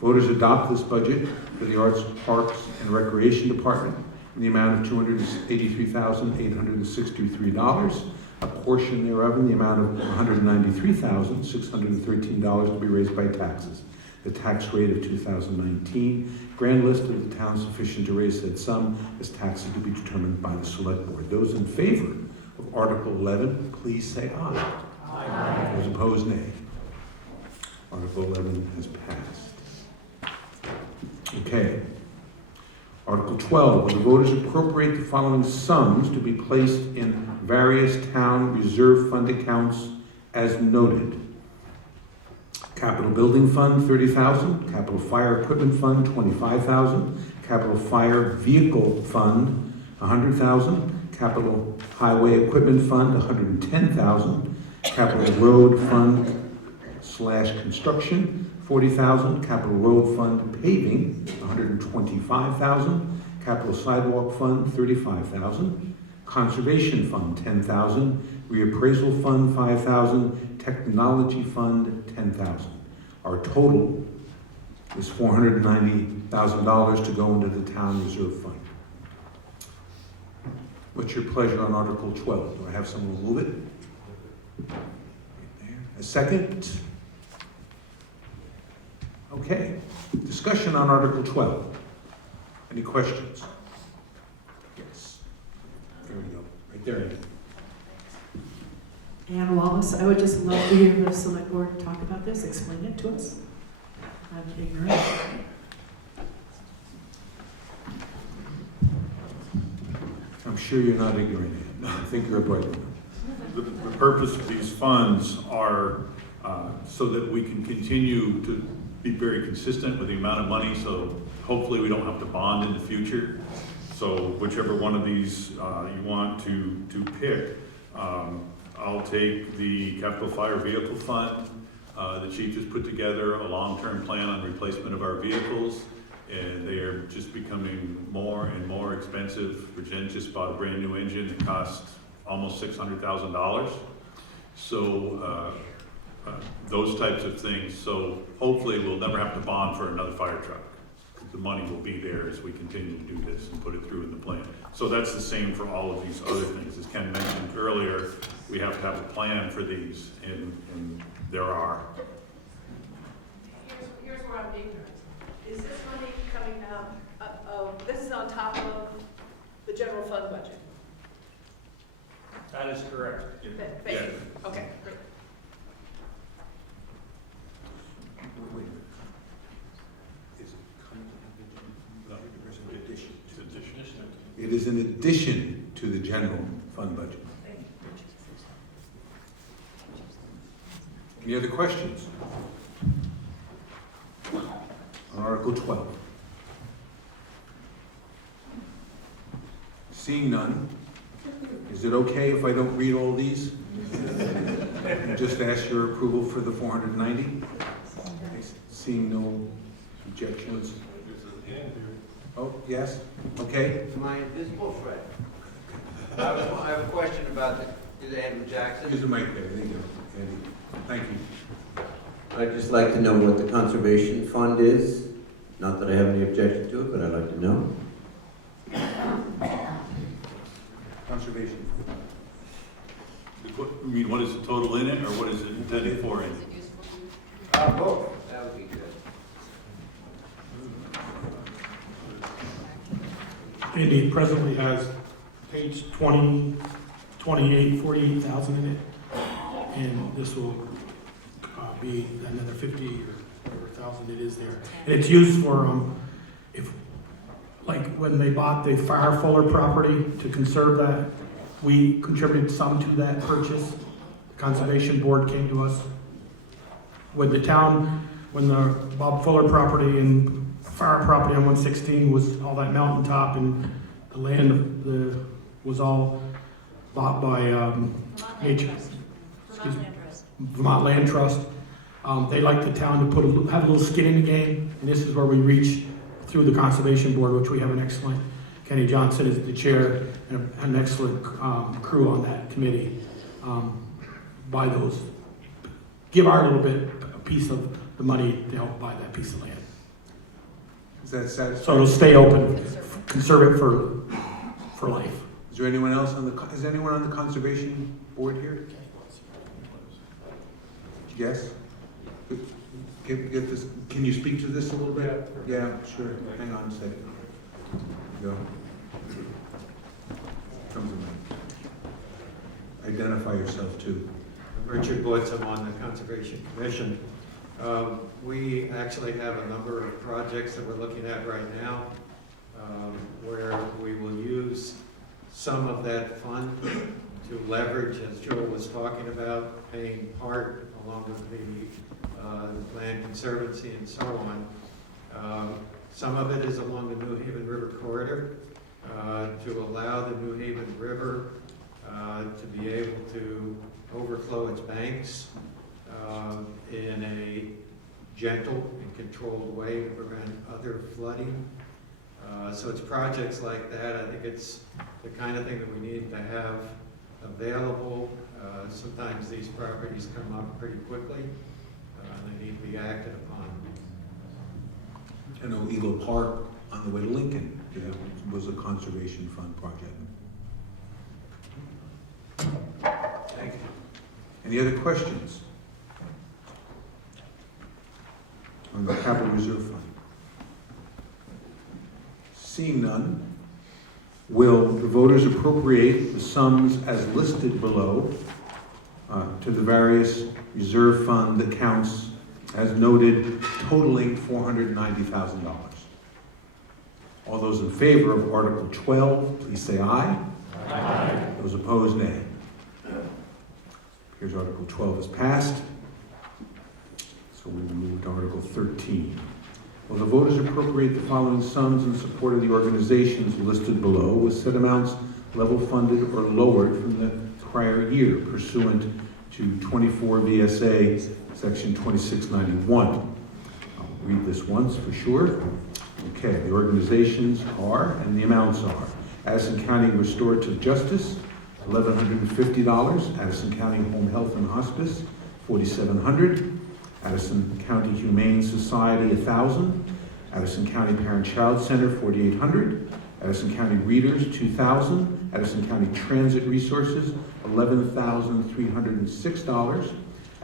voters adopt this budget for the Arts, Parks, and Recreation Department in the amount of $283,863, a portion thereof in the amount of $193,613 to be raised by taxes. The tax rate of 2019 grand list of the town sufficient to raise said sum as taxes to be determined by the select board. Those in favor of Article 11, please say aye. Aye. Those opposed, nay. Article 11 has passed. Okay. Article 12, will the voters appropriate the following sums to be placed in various town reserve fund accounts as noted? Capital Building Fund, $30,000. Capital Fire Equipment Fund, $25,000. Capital Fire Vehicle Fund, $100,000. Capital Highway Equipment Fund, $110,000. Capital Road Fund / Construction, $40,000. Capital Road Fund Paving, $125,000. Capital Sidewalk Fund, $35,000. Conservation Fund, $10,000. Reappraisal Fund, $5,000. Technology Fund, $10,000. Our total is $490,000 to go into the town reserve fund. What's your pleasure on Article 12? Do I have someone move it? A second? Okay. Discussion on Article 12. Any questions? Yes. Right there. Ann Wallace, I would just love to hear the select board talk about this, explain it to us. I'm ignorant. I'm sure you're not ignorant, Ann. I think you're a bright one. The purpose of these funds are so that we can continue to be very consistent with the amount of money, so hopefully we don't have to bond in the future. So whichever one of these you want to pick, I'll take the Capital Fire Vehicle Fund. The chief has put together a long-term plan on replacement of our vehicles, and they are just becoming more and more expensive. Virgin just bought a brand new engine. It costs almost $600,000. So those types of things. So hopefully we'll never have to bond for another fire truck. The money will be there as we continue to do this and put it through in the plan. So that's the same for all of these other things. As Ken mentioned earlier, we have to have a plan for these, and there are. Here's where I'm ignorant. Is this money coming out, this is on top of the general fund budget? That is correct. Thank you. Okay, great. It is in addition to the general fund budget. Any other questions? On Article 12. Seeing none, is it okay if I don't read all these? And just ask your approval for the 490? Seeing no objections? Oh, yes? Okay. My invisible friend. I have a question about Andrew Jackson. Here's the mic there. There you go. Andy. Thank you. I'd just like to know what the conservation fund is. Not that I have any objection to it, but I'd like to know. Conservation. You mean, what is the total in it, or what is it intended for in it? Both. That would be good. Indeed, presently has page 20, 28, 48,000 in it. And this will be another 50 or whatever thousand it is there. And it's used for, if, like when they bought the fire Fuller property to conserve that, we contributed some to that purchase. The Conservation Board came to us. With the town, when the Bob Fuller property and fire property on 116 was all that mountaintop, and the land was all bought by Vermont Land Trust. They like the town to have a little skin in the game, and this is where we reach through the Conservation Board, which we have an excellent, Kenny Johnson is the chair, and an excellent crew on that committee. Buy those, give our little bit, a piece of the money to help buy that piece of land. Is that satisfactory? So it'll stay open, conserve it for life. Is there anyone else is anyone on the conservation board here? Yes? Get this, can you speak to this a little bit? Yeah, sure. Hang on a second. Go. Comes in. Identify yourself too. Richard Woods, I'm on the Conservation Commission. We actually have a number of projects that we're looking at right now where we will use some of that fund to leverage, as Joel was talking about, paying part along with the Land Conservancy and so on. Some of it is along the New Haven River corridor to allow the New Haven River to be able to overflow its banks in a gentle and controlled way to prevent other flooding. So it's projects like that. I think it's the kind of thing that we need to have available. Sometimes these properties come up pretty quickly. They need to be acted upon. I know Eagle Park on the way to Lincoln was a conservation fund project. Thank you. Any other questions on the Capital Reserve Fund? Seeing none, Will the voters appropriate the sums as listed below to the various reserve fund accounts as noted, totaling $490,000? All those in favor of Article 12, please say aye. Aye. Those opposed, nay. Here's Article 12 is passed. So we move to Article 13. Will the voters appropriate the following sums in support of the organizations listed below, with said amounts level funded or lowered from the prior year pursuant to 24 VSA Section 2691? I'll read this once for sure. Okay, the organizations are, and the amounts are: Addison County Restorative Justice, $1,150. Addison County Home Health and Hospice, $4,700. Addison County Humane Society, $1,000. Addison County Parent-Child Center, $4,800. Addison County Readers, $2,000. Addison County Transit Resources, $11,306.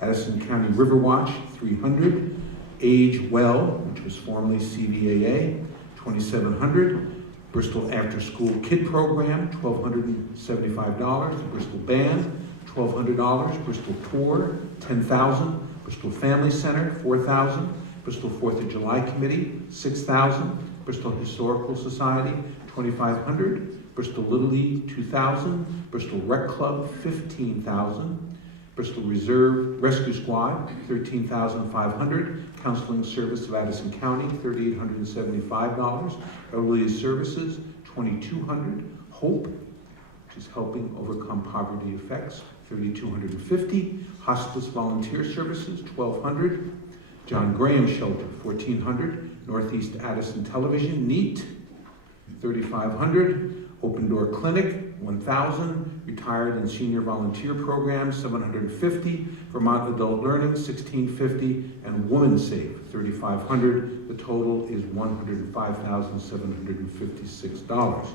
Addison County Riverwatch, $300. Age Well, which was formerly CVAA, $2,700. Bristol After School Kid Program, $1,275. Bristol Band, $1,200. Bristol Tour, $10,000. Bristol Family Center, $4,000. Bristol 4th of July Committee, $6,000. Bristol Historical Society, $2,500. Bristol Little League, $2,000. Bristol Rec Club, $15,000. Bristol Reserve Rescue Squad, $13,500. Counseling Service of Addison County, $3,875. Elderly Services, $2,200. Hope, which is helping overcome poverty effects, $3,250. Hospice Volunteer Services, $1,200. John Graham Shelter, $1,400. Northeast Addison Television, NEAT, $3,500. Open Door Clinic, $1,000. Retired and Senior Volunteer Program, $750. Vermont Adult Learning, $1,650. And Woman Safe, $3,500. The total is $105,756.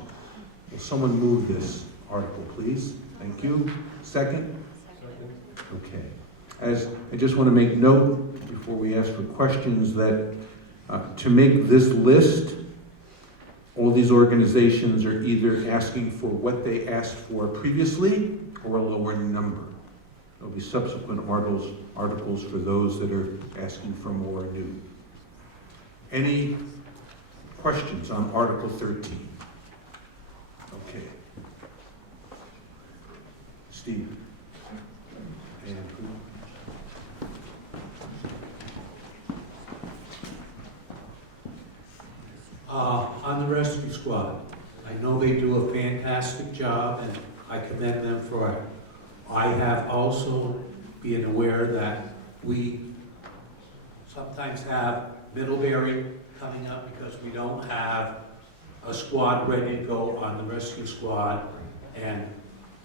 Will someone move this article, please? Thank you. Second? Okay. As I just want to make note before we ask for questions that to make this list, all these organizations are either asking for what they asked for previously or a lower number. There'll be subsequent articles for those that are asking for more new. Any questions on Article 13? Okay. Steve. And who? On the rescue squad, I know they do a fantastic job and I commend them for it. I have also been aware that we sometimes have Middlebury coming up because we don't have a squad ready to go on the rescue squad. And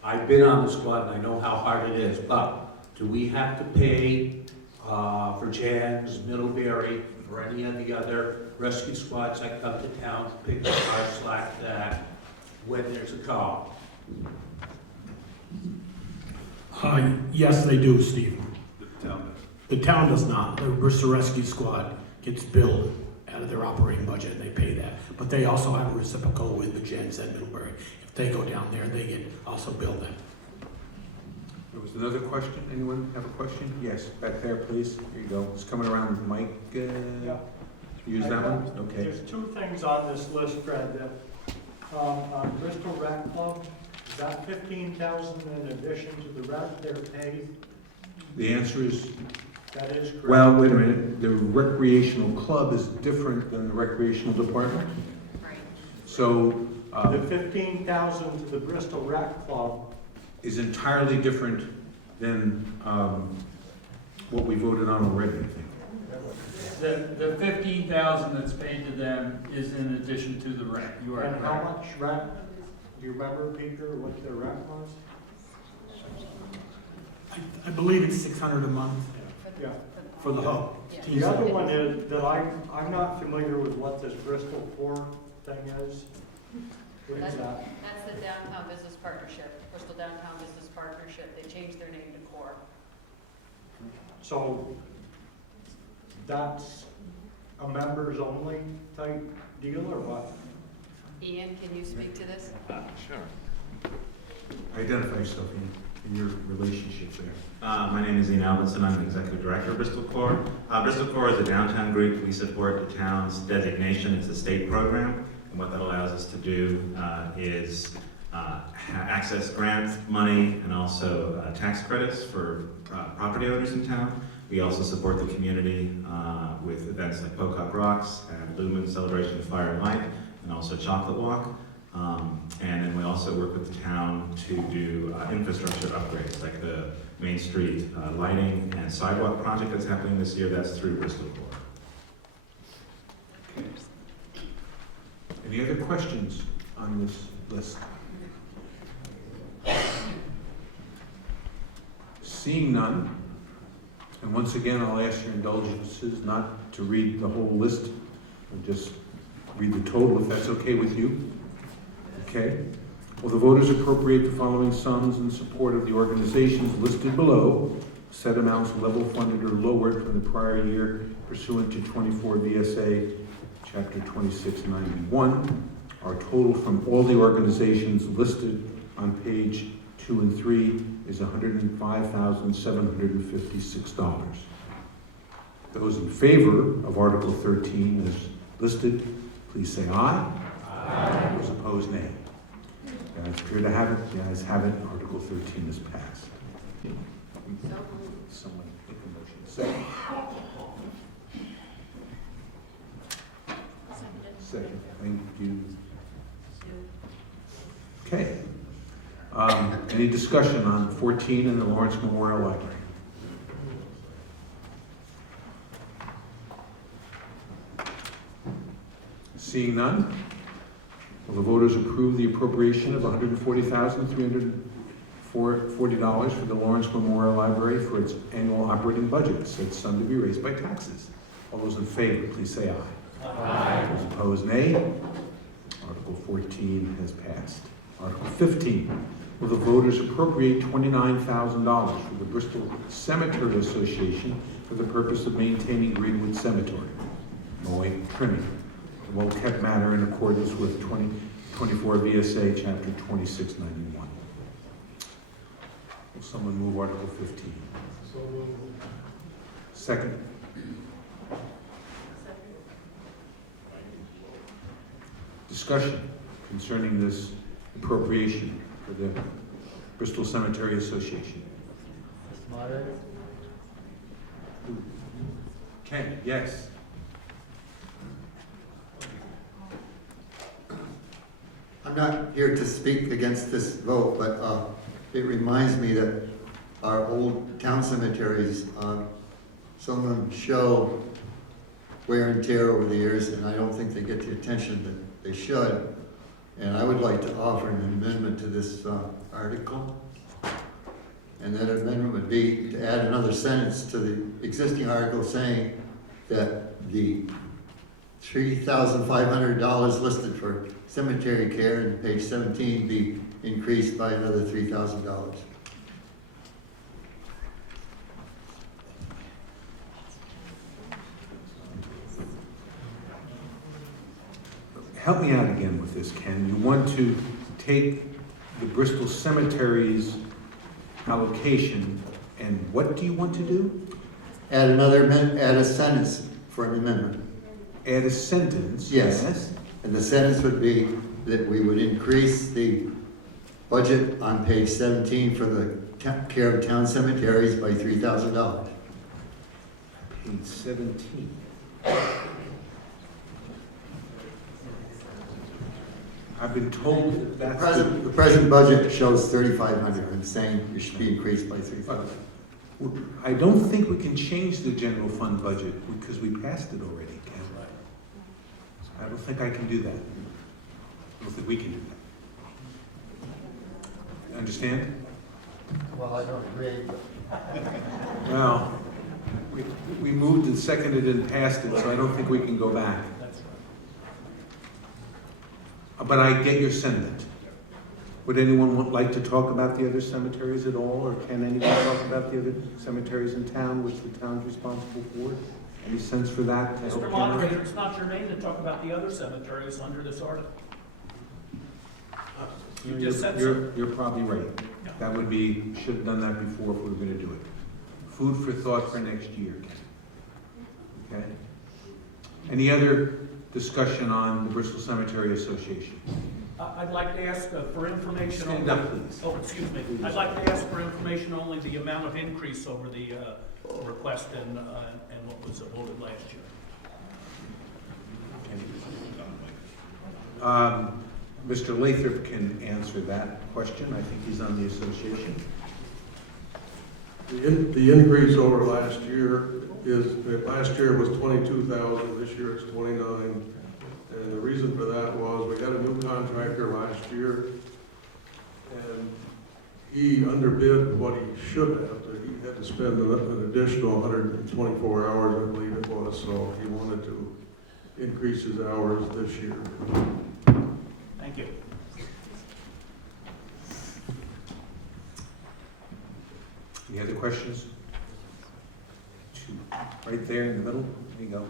I've been on the squad and I know how hard it is, but do we have to pay for Jan's, Middlebury, or any of the other rescue squads that come to town to pick up our slack that when there's a call? Yes, they do, Steve. The town does. The town does not. The Bristol Rescue Squad gets billed out of their operating budget, and they pay that. But they also have a reciprocal with the Jens at Middlebury. If they go down there, they get also billed them. There was another question. Anyone have a question? Yes, back there, please. Here you go. It's coming around with the mic. Yeah. Use that one? Okay. There's two things on this list, Fred, that, on Bristol Rec Club, is that $15,000 in addition to the rec they're paid? The answer is, That is correct? well, wait a minute. The recreational club is different than the recreational department. Right. So, The $15,000 to the Bristol Rec Club, is entirely different than what we voted on already, I think. The 15,000 that's paid to them is in addition to the rent. You are and how correct. much rec, do you remember, Peter, what their rec was? I believe it's $600 a month Yeah. for the hub. The other one is that I'm not familiar with what this Bristol Port thing is. What is that? That's the Downtown Business Partnership, Bristol Downtown Business Partnership. They changed their name to CORE. So that's a members only type deal or what? Ian, can you speak to this? Identify yourself and your relationship there. My name is Ian Alvinson. I'm the Executive Director of Bristol Core. Bristol Core is a downtown group. We support the town's designation. It's a state program. And what that allows us to do is access grant money and also tax credits for property owners in town. We also support the community with events like Pocock Rocks and Lumen Celebration of Fire and Light, and also Chocolate Walk. And then we also work with the town to do infrastructure upgrades, like the Main Street lighting and sidewalk project that's happening this year. That's through Bristol Core. Okay. Any other questions on this list? Seeing none, and once again, I'll ask your indulgences not to read the whole list, and just read the total, if that's okay with you. Okay. Will the voters appropriate the following sums in support of the organizations listed below? Said amounts level funded or lowered from the prior year pursuant to 24 VSA Chapter 2691. Our total from all the organizations listed on page 2 and 3 is $105,756. Those in favor of Article 13 as listed, please say aye. Aye. Those opposed, nay. The ayes appear to have it. The ayes have it. Article 13 is passed. Someone make a motion. Second. Second. Thank you. Okay. Any discussion on 14 in the Lawrence Memorial Library? Seeing none, will the voters approve the appropriation of $140,340 for the Lawrence Memorial Library for its annual operating budget, said sum to be raised by taxes? All those in favor, please say aye. Aye. Those opposed, nay. Article 14 has passed. Article 15, will the voters appropriate $29,000 for the Bristol Cemetery Association for the purpose of maintaining Greenwood Cemetery, mowing, trimming, a well-kept matter in accordance with 24 VSA Chapter 2691. Will someone move Article 15? So moved. Second. Discussion concerning this appropriation for the Bristol Cemetery Association. Mr. Moderator? Ken, yes. I'm not here to speak against this vote, but it reminds me that our old town cemeteries, some of them show wear and tear over the years, and I don't think they get the attention that they should. And I would like to offer an amendment to this article. And that amendment would be to add another sentence to the existing article saying that the $3,500 listed for cemetery care in page 17 be increased by another $3,000. Help me out again with this, Ken. You want to take the Bristol Cemetery's allocation, and what do you want to do? Add a sentence for an amendment. Add a sentence. Yes. And the sentence would be that we would increase the budget on page 17 for the care of town cemeteries by $3,000. Page 17. I've been told that that's The present budget shows $3,500. I'm saying it should be increased by $3,000. I don't think we can change the general fund budget because we passed it already, Ken. I don't think I can do that. I don't think we can do that. Understand? Well, I don't agree. Well, we moved and seconded and passed it, so I don't think we can go back. But I get your sentiment. Would anyone like to talk about the other cemeteries at all, or can anyone talk about the other cemeteries in town which the town's responsible for? Any sense for that? Mr. Moderator, it's not your name to talk about the other cemeteries under this article. You just said so. You're probably right. Yeah. That would be, should have done that before if we were gonna do it. Food for thought for next year, Ken. Okay? Any other discussion on the Bristol Cemetery Association? I'd like to ask for information. Stand up, please. Oh, excuse me. I'd like to ask for information only the amount of increase over the request and what was voted last year. Mr. Lathrop can answer that question. I think he's on the association. The increase over last year is, last year was 22,000, this year it's 29. And the reason for that was we had a new contractor last year, and he underbid what he should have. He had to spend an additional 124 hours, I believe it was, so he wanted to increase his hours this year. Thank you. Any other questions? Two. Right there in the middle. There you go.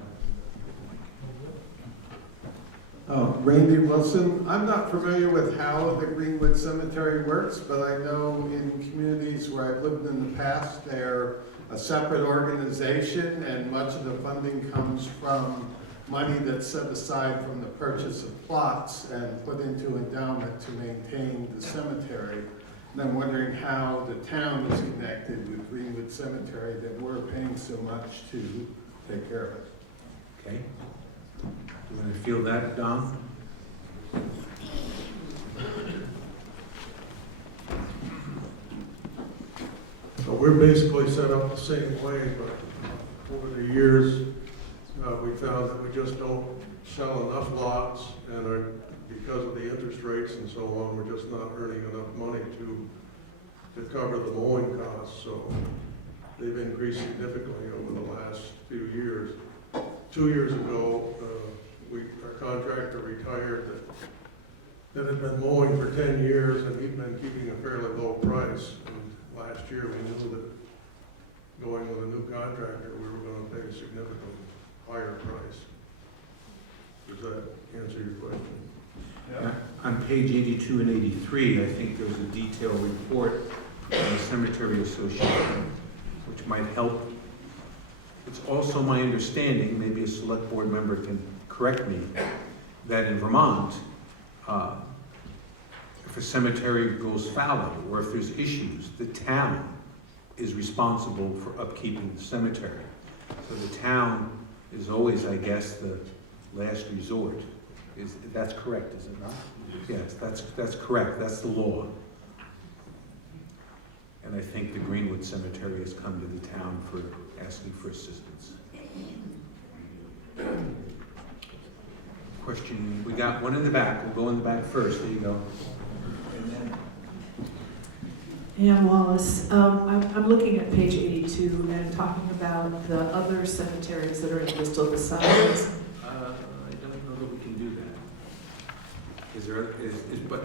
Randy Wilson. I'm not familiar with how the Greenwood Cemetery works, but I know in communities where I've lived in the past, they're a separate organization, and much of the funding comes from money that's set aside from the purchase of plots and put into endowment to maintain the cemetery. And I'm wondering how the town is connected with Greenwood Cemetery, that we're paying so much to take care of it. Okay. You want to field that, Don? So we're basically set up the same way, but over the years, we found that we just don't sell enough lots, and because of the interest rates and so on, we're just not earning enough money to cover the mowing costs. So they've increased significantly over the last few years. 2 years ago, our contractor retired that had been mowing for 10 years, and he'd been keeping a fairly low price. And last year, we knew that going with a new contractor, we were going to pay a significantly higher price. Does that answer your question? Yeah. On page 82 and 83, I think there's a detailed report from the Cemetery Association, which might help. It's also my understanding, maybe a select board member can correct me, that in Vermont, if a cemetery goes fallow or if there's issues, the town is responsible for upkeeping the cemetery. So the town is always, I guess, the last resort. That's correct, is it not? Yes, that's correct. That's the law. And I think the Greenwood Cemetery has come to the town for asking for assistance. Question, we got one in the back. We'll go in the back first. There you go. Ann Wallace, I'm looking at page 82 and talking about the other cemeteries that are in Bristol, the Salaries. I don't know that we can do that.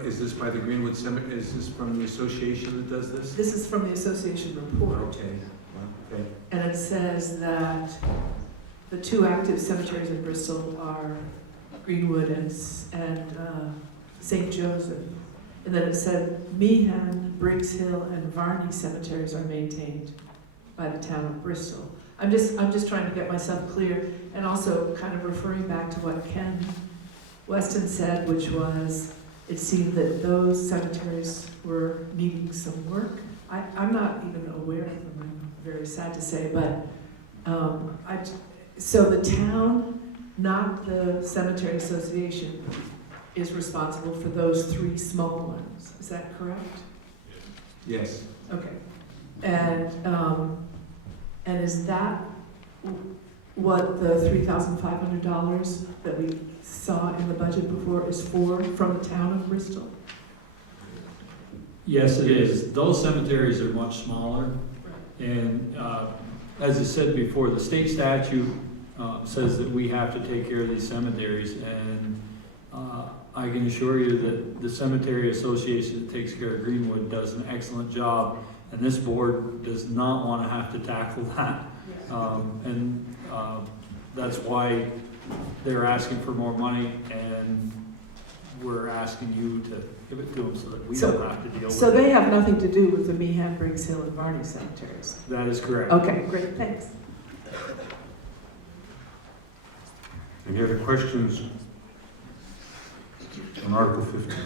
Is this by the Greenwood Cemetery? Is this from the association that does this? This is from the association report. Okay. Okay. And it says that the two active cemeteries in Bristol are Greenwood and St. Joseph. And then it said Meehan, Briggs Hill, and Varney cemeteries are maintained by the town of Bristol. I'm just trying to get myself clear, and also kind of referring back to what Ken Weston said, which was it seemed that those cemeteries were needing some work. I'm not even aware of them. I'm very sad to say, but so the town, not the cemetery association, is responsible for those three small ones. Is that correct? Yes. Okay. And is that what the $3,500 that we saw in the budget before is for, from the town of Bristol? Yes, it is. Those cemeteries are much smaller. And as I said before, the state statute says that we have to take care of these cemeteries. And I can assure you that the Cemetery Association that takes care of Greenwood does an excellent job. And this board does not want to have to tackle that. That's why they're asking for more money, and we're asking you give it to them so that we So- don't have to deal with it. So they have nothing to do with the Meehan, Briggs Hill, and Varney cemeteries? That is correct. Okay, great, thanks. Any other questions on Article 15?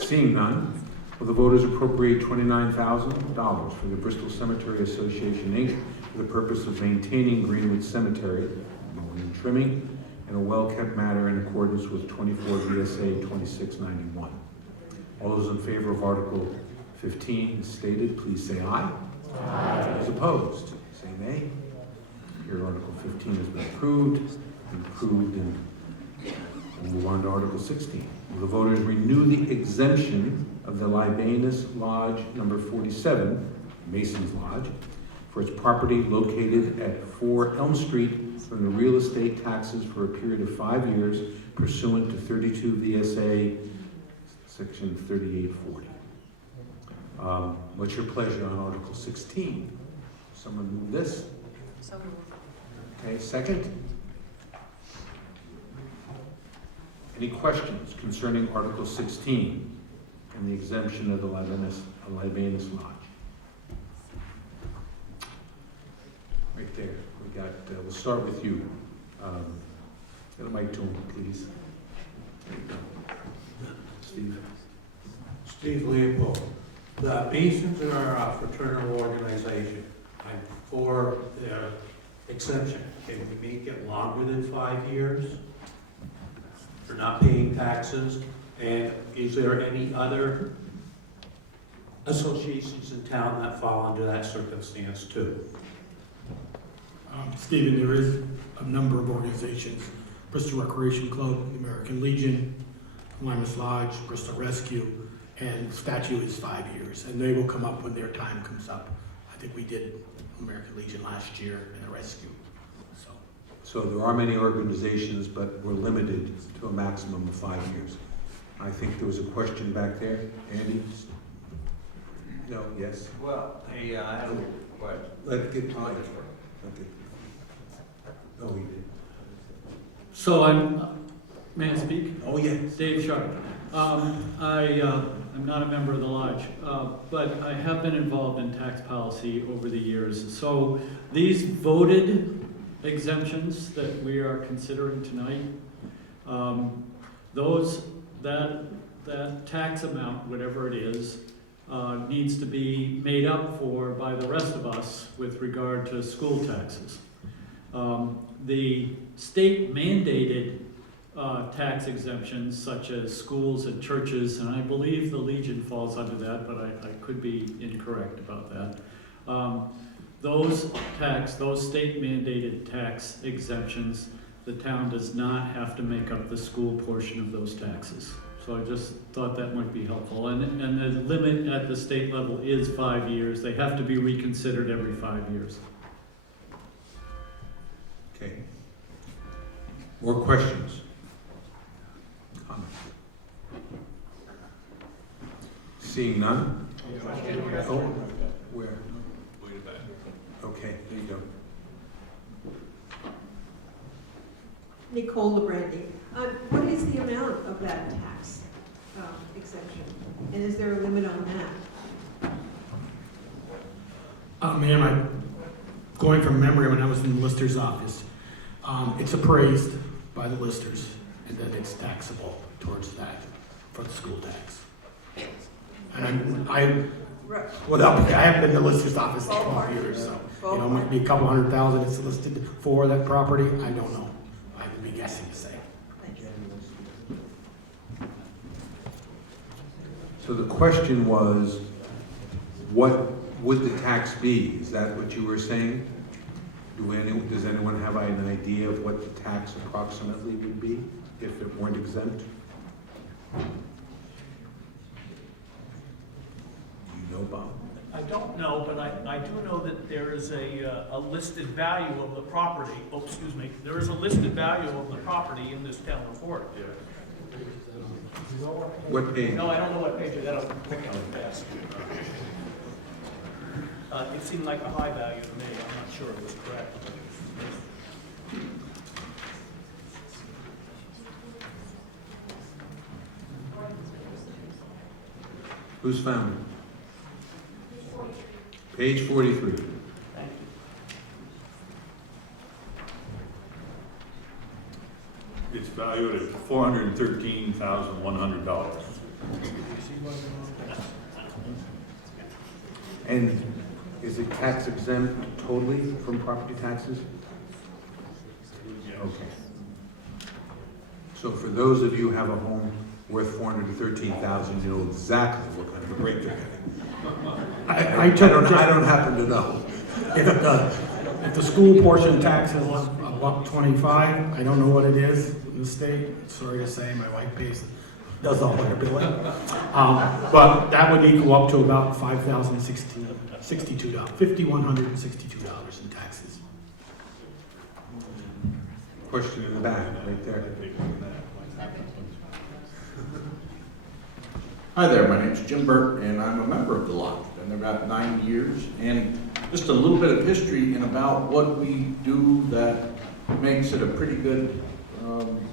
Seeing none, will the voters appropriate $29,000 for the Bristol Cemetery Association, Inc. for the purpose of maintaining Greenwood Cemetery, mowing and trimming, in a well-kept manner in accordance with 24 VSA 2691? All those in favor of Article 15 as stated, please say aye. Aye. Those opposed, say nay. Here, Article 15 has been approved, and we'll move on to Article 16. Will the voters renew the exemption of the Libanus Lodge number 47, Mason's Lodge, for its property located at 4 Elm Street from the real estate taxes for a period of 5 years pursuant to 32 VSA Section 3840? What's your pleasure on Article 16? Someone move this? So moved. Okay, second? Any questions concerning Article 16 and the exemption of the Libanus Lodge? Right there, we got, we'll start with you. Get a mic to him, please. There you go. Steve. Steve Leopold. The Masons are a fraternal organization. I'm for their exemption. Can we make it longer than 5 years for not paying taxes? And is there any other associations in town that fall under that circumstance too? Stephen, there is a number of organizations, Bristol Recreation Club, the American Legion, Limus Lodge, Bristol Rescue, and statute is 5 years, and they will come up when their time comes up. I think we did American Legion last year and a rescue, so. So there are many organizations, but we're limited to a maximum of 5 years. I think there was a question back there. Andy? No, yes? Well, hey, I had a question. Let it get time. Okay. Oh, we did. So may I speak? Oh, yes. Dave Sharp. I'm not a member of the lodge, but I have been involved in tax policy over the years. So these voted exemptions that we are considering tonight, that tax amount, whatever it is, needs to be made up for by the rest of us with regard to school taxes. The state mandated tax exemptions such as schools and churches, and I believe the Legion falls under that, but I could be incorrect about that. Those state mandated tax exemptions, the town does not have to make up the school portion of those taxes. So I just thought that might be helpful. And the limit at the state level is 5 years. They have to be reconsidered every 5 years. Okay. More questions? Comments? Seeing none? Oh, where? Way back. Okay, there you go. Nicole LeBrandy. What is the amount of that tax exemption? And is there a limit on that? Ma'am, I'm going from memory when I was in the lister's office. It's appraised by the listers, and then it's taxable towards that for the school tax. And I haven't been in the lister's office in 12 years, so, you know, it might be a couple $100,000 it's listed for that property. I don't know. I would be guessing to say. Thank you. So the question was, what would the tax be? Is that what you were saying? Does anyone have an idea of what the tax approximately would be if it weren't exempt? Do you know, Bob? I don't know, but I do know that there is a listed value of the property. Oh, excuse me. There is a listed value of the property in this town report. What page? No, I don't know what page that'll pick it up fast. It seemed like a high value to me. I'm not sure it was correct. Who's found it? Page 43. Thank you. It's valued at $413,100. And is it tax exempt totally from property taxes? Okay. So for those of you who have a home worth $413,000, you know exactly what kind of a break they're getting. I took I don't happen to know. If the school portion tax is $1.25, I don't know what it is in the state. Sorry to say, my wife does all their billing. But that would equal up to about $5,162 in taxes. Question in the back, right there. Hi there, my name's Jim Burt, and I'm a member of the lodge. Been there about 9 years, and just a little bit of history and about what we do that makes it a pretty good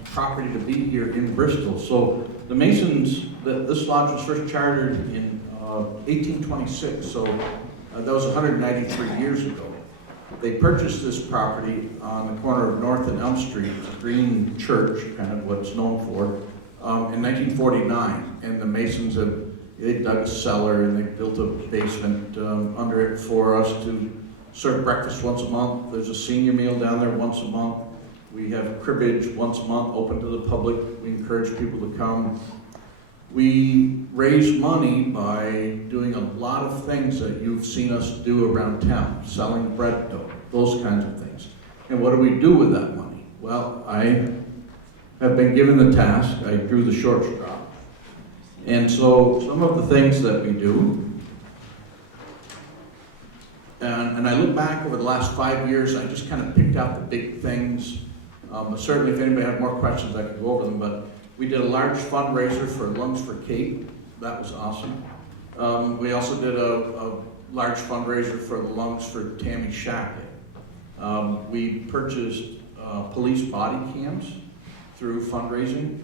property to be here in Bristol. So the Masons, this lodge was first chartered in 1826, so that was 193 years ago. They purchased this property on the corner of North and Elm Street, Green Church, kind of what it's known for, in 1949. And the Masons they dug a cellar and they built a basement under it for us to serve breakfast once a month. There's a senior meal down there once a month. We have cribbage once a month open to the public. We encourage people to come. We raise money by doing a lot of things that you've seen us do around town, selling bread dough, those kinds of things. And what do we do with that money? Well, I have been given the task, I drew the short straw. And so some of the things that we do, and I look back over the last 5 years, I just kind of picked out the big things. Certainly if anybody had more questions, I could go over them, but we did a large fundraiser for Lungs for Kate. That was awesome. We also did a large fundraiser for the Lungs for Tammy Shackett. We purchased police body cams through fundraising.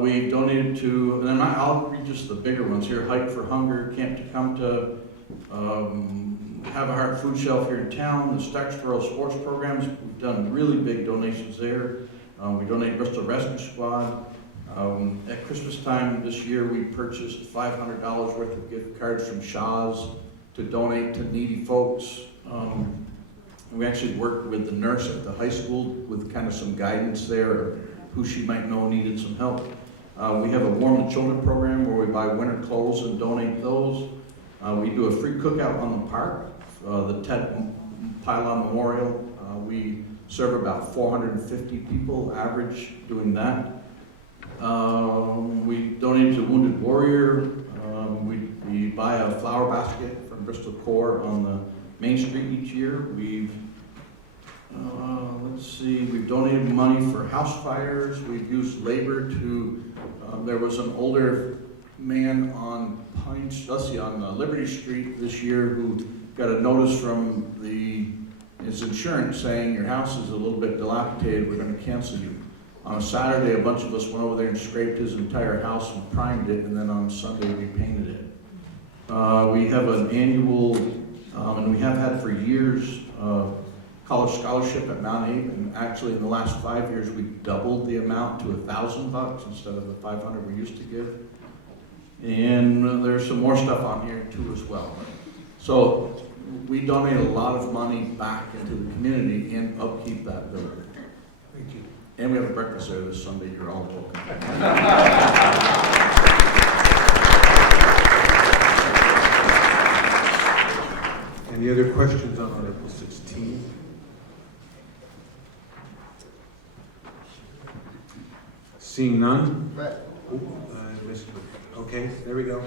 We donated to, and I'll read just the bigger ones here, Hike for Hunger, Camp Tecumseh, Have a Heart Food Shelf here in town, the Starksboro sports programs. We've done really big donations there. We donate Bristol Rescue Squad. At Christmas time this year, we purchased $500 worth of gift cards from Shaw's to donate to needy folks. We actually worked with the nurse at the high school with kind of some guidance there, who she might know needed some help. We have a Warm the Children program where we buy winter clothes and donate those. We do a free cookout on the park, the Ted Pylon Memorial. We serve about 450 people average doing that. We donate to Wounded Warrior. We buy a flower basket from Bristol Core on the Main Street each year. We've we've donated money for house fires. We've used labor to, there was an older man on on Liberty Street this year who got a notice from his insurance saying your house is a little bit dilapidated, we're going to cancel you. On a Saturday, a bunch of us went over there and scraped his entire house and primed it, and then on Sunday we painted it. We have an annual, and we have had for years, college scholarship at Mount Abe, and actually in the last 5 years we've doubled the amount to $1,000 instead of the $500 we used to give. And there's some more stuff on here too as well. So we donate a lot of money back into the community and upkeep that building. Thank you. And we have a breakfast there this Sunday, you're all welcome. Any other questions on Article 16? Seeing none? Right. I missed it. Okay, there we go.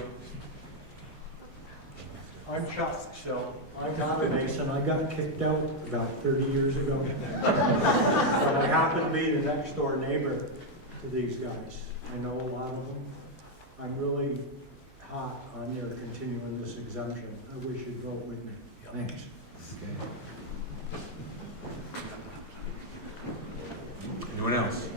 I'm Chuck, so I'm not a Mason. I got kicked out about 30 years ago. But I happen to be the next door neighbor to these guys. I know a lot of them. I'm really hot on their continuing this exemption. I wish you'd vote with me. Thanks. Okay. Anyone else?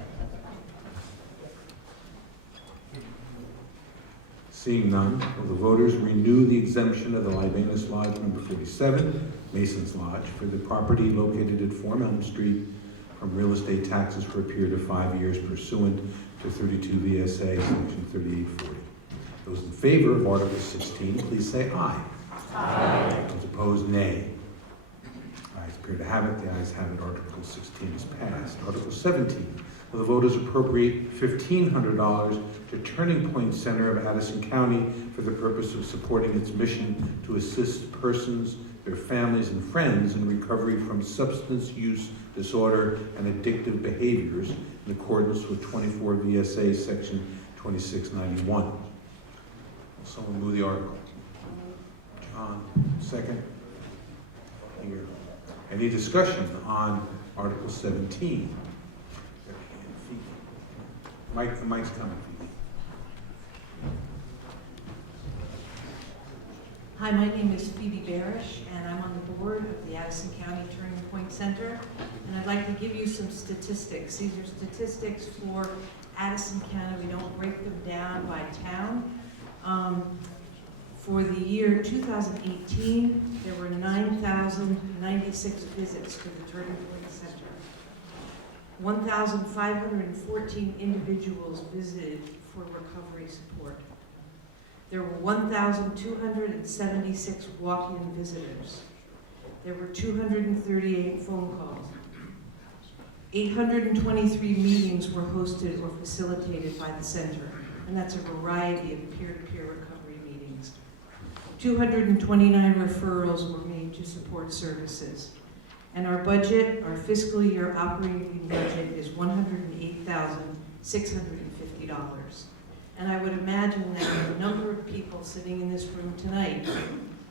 Seeing none, will the voters renew the exemption of the Libanus Lodge number 47, Mason's Lodge, for the property located at 4 Elm Street from real estate taxes for a period of 5 years pursuant to 32 VSA section 3840? Those in favor of Article 16, please say aye. Aye. Those opposed, nay. Ayes appear to have it. The ayes have it. Article 16 is passed. Article 17. Will the voters appropriate $1,500 to Turning Point Center of Addison County for the purpose of supporting its mission to assist persons, their families, and friends in recovery from substance use disorder and addictive behaviors in accordance with 24 VSA section 2691? Will someone move the article? John, second. Here. Any discussion on Article 17? Mike, the mic's coming. Hi, my name is Phoebe Barish, and I'm on the board of the Addison County Turning Point Center. And I'd like to give you some statistics. These are statistics for Addison County. We don't break them down by town. For the year 2018, there were 9,096 visits to the Turning Point Center. 1,514 individuals visited for recovery support. There were 1,276 walk-in visitors. There were 238 phone calls. 823 meetings were hosted or facilitated by the center, and that's a variety of peer-to-peer recovery meetings. 229 referrals were made to support services. And our budget, our fiscal year operating budget, is $108,650. And I would imagine that a number of people sitting in this room tonight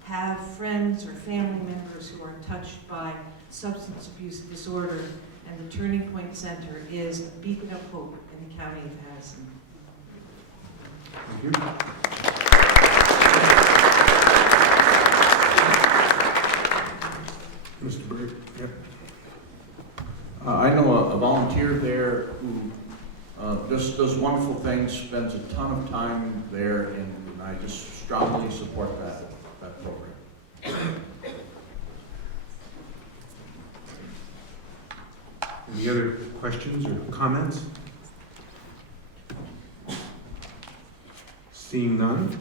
have friends or family members who are touched by substance abuse disorder, and the Turning Point Center is a beacon of hope in the county of Addison. Thank you. Mr. Bird. Yep. I know a volunteer there who just does wonderful things, spends a ton of time there, and I just strongly support that program. Any other questions or comments? Seeing none,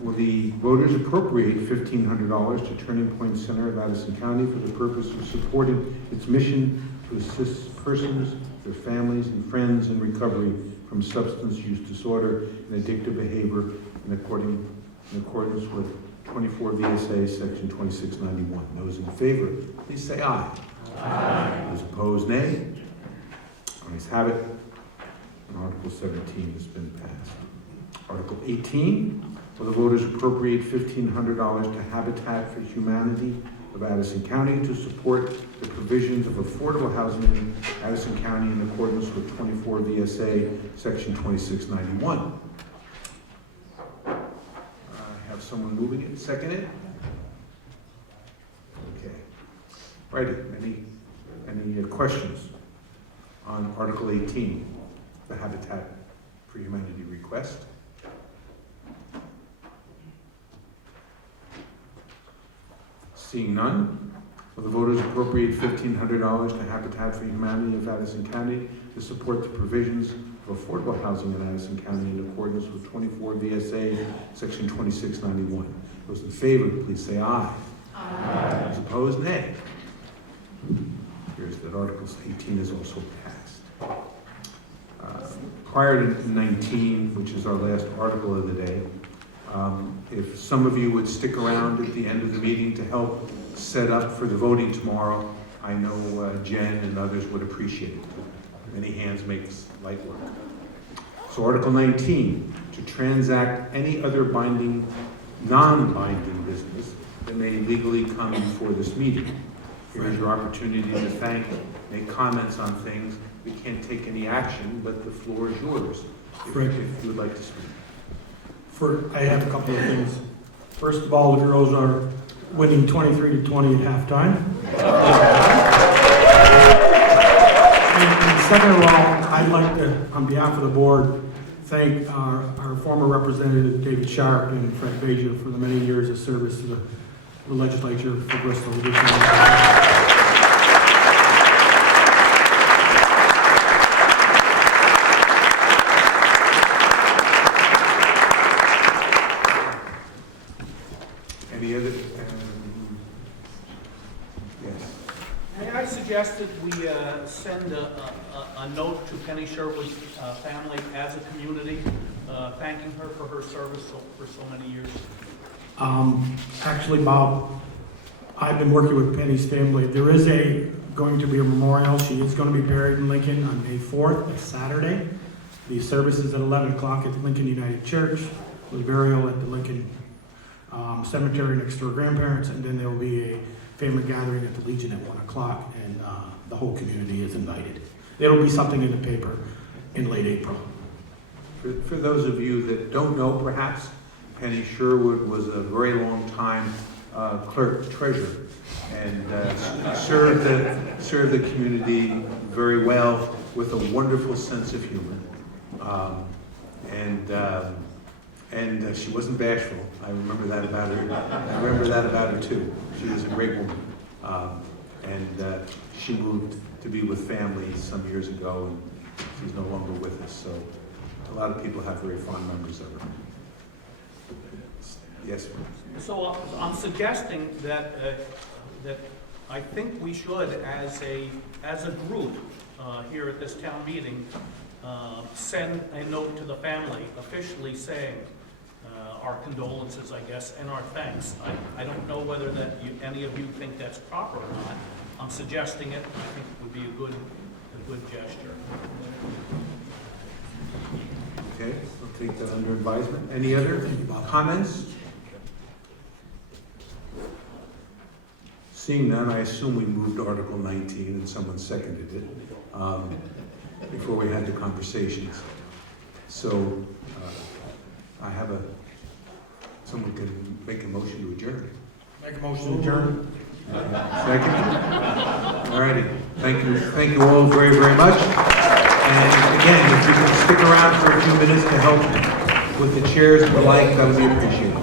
will the voters appropriate $1,500 to Turning Point Center of Addison County for the purpose of supporting its mission to assist persons, their families, and friends in recovery from substance use disorder and addictive behavior in accordance with 24 VSA section 2691? Those in favor, please say aye. Aye. Those opposed, nay. Ayes have it. And Article 17 has been passed. Article 18. Will the voters appropriate $1,500 to Habitat for Humanity of Addison County to support the provisions of affordable housing in Addison County in accordance with 24 VSA section 2691? I have someone moving it, second it? Okay. Righty, any questions on Article 18, the Habitat for Humanity request? Seeing none, will the voters appropriate $1,500 to Habitat for Humanity of Addison County to support the provisions of affordable housing in Addison County in accordance with 24 VSA section 2691? Those in favor, please say aye. Aye. Those opposed, nay. It appears that Article 18 is also passed. Prior to 19, which is our last article of the day, if some of you would stick around at the end of the meeting to help set up for the voting tomorrow, I know Jen and others would appreciate it. Many hands makes light work. So Article 19, to transact any other binding, non-binding business that may legally come before this meeting. Here's your opportunity to thank, make comments on things. We can't take any action, but the floor is yours if you would like to speak. I have a couple of things. First of all, the girls are winning 23-20 at halftime. And second of all, I'd like to, on behalf of the board, thank our former representative David Sharp and Fred Bajer for the many years of service to the legislature for Bristol. Any other, yes. May I suggest that we send a note to Penny Sherwood's family as a community, thanking her for her service for so many years? Actually, Bob, I've been working with Penny's family. There is going to be a memorial. She is going to be buried in Lincoln on May 4th, a Saturday. The service is at 11 o'clock at Lincoln United Church, with burial at the Lincoln Cemetery next to her grandparents, and then there will be a family gathering at the Legion at 1 o'clock, and the whole community is invited. There will be something in the paper in late April. For those of you that don't know, perhaps, Penny Sherwood was a very long time clerk treasurer and served the community very well with a wonderful sense of humor. And she wasn't bashful. I remember that about her. I remember that about her too. She was a great woman. And she moved to be with family some years ago, and she's no longer with us. So a lot of people have very fond memories of her. Yes. So I'm suggesting that I think we should, as a group here at this town meeting, send a note to the family officially saying our condolences, I guess, and our thanks. I don't know whether any of you think that's proper or not. I'm suggesting it. I think it would be a good gesture. Okay, I'll take that under advisement. Any other comments? Seeing none, I assume we moved Article 19 and someone seconded it before we had the conversations. So I have someone can make a motion to adjourn. Make a motion to adjourn. Second? All righty. Thank you all very, very much. And again, if you can stick around for a few minutes to help with the chairs and the like, that would be appreciated.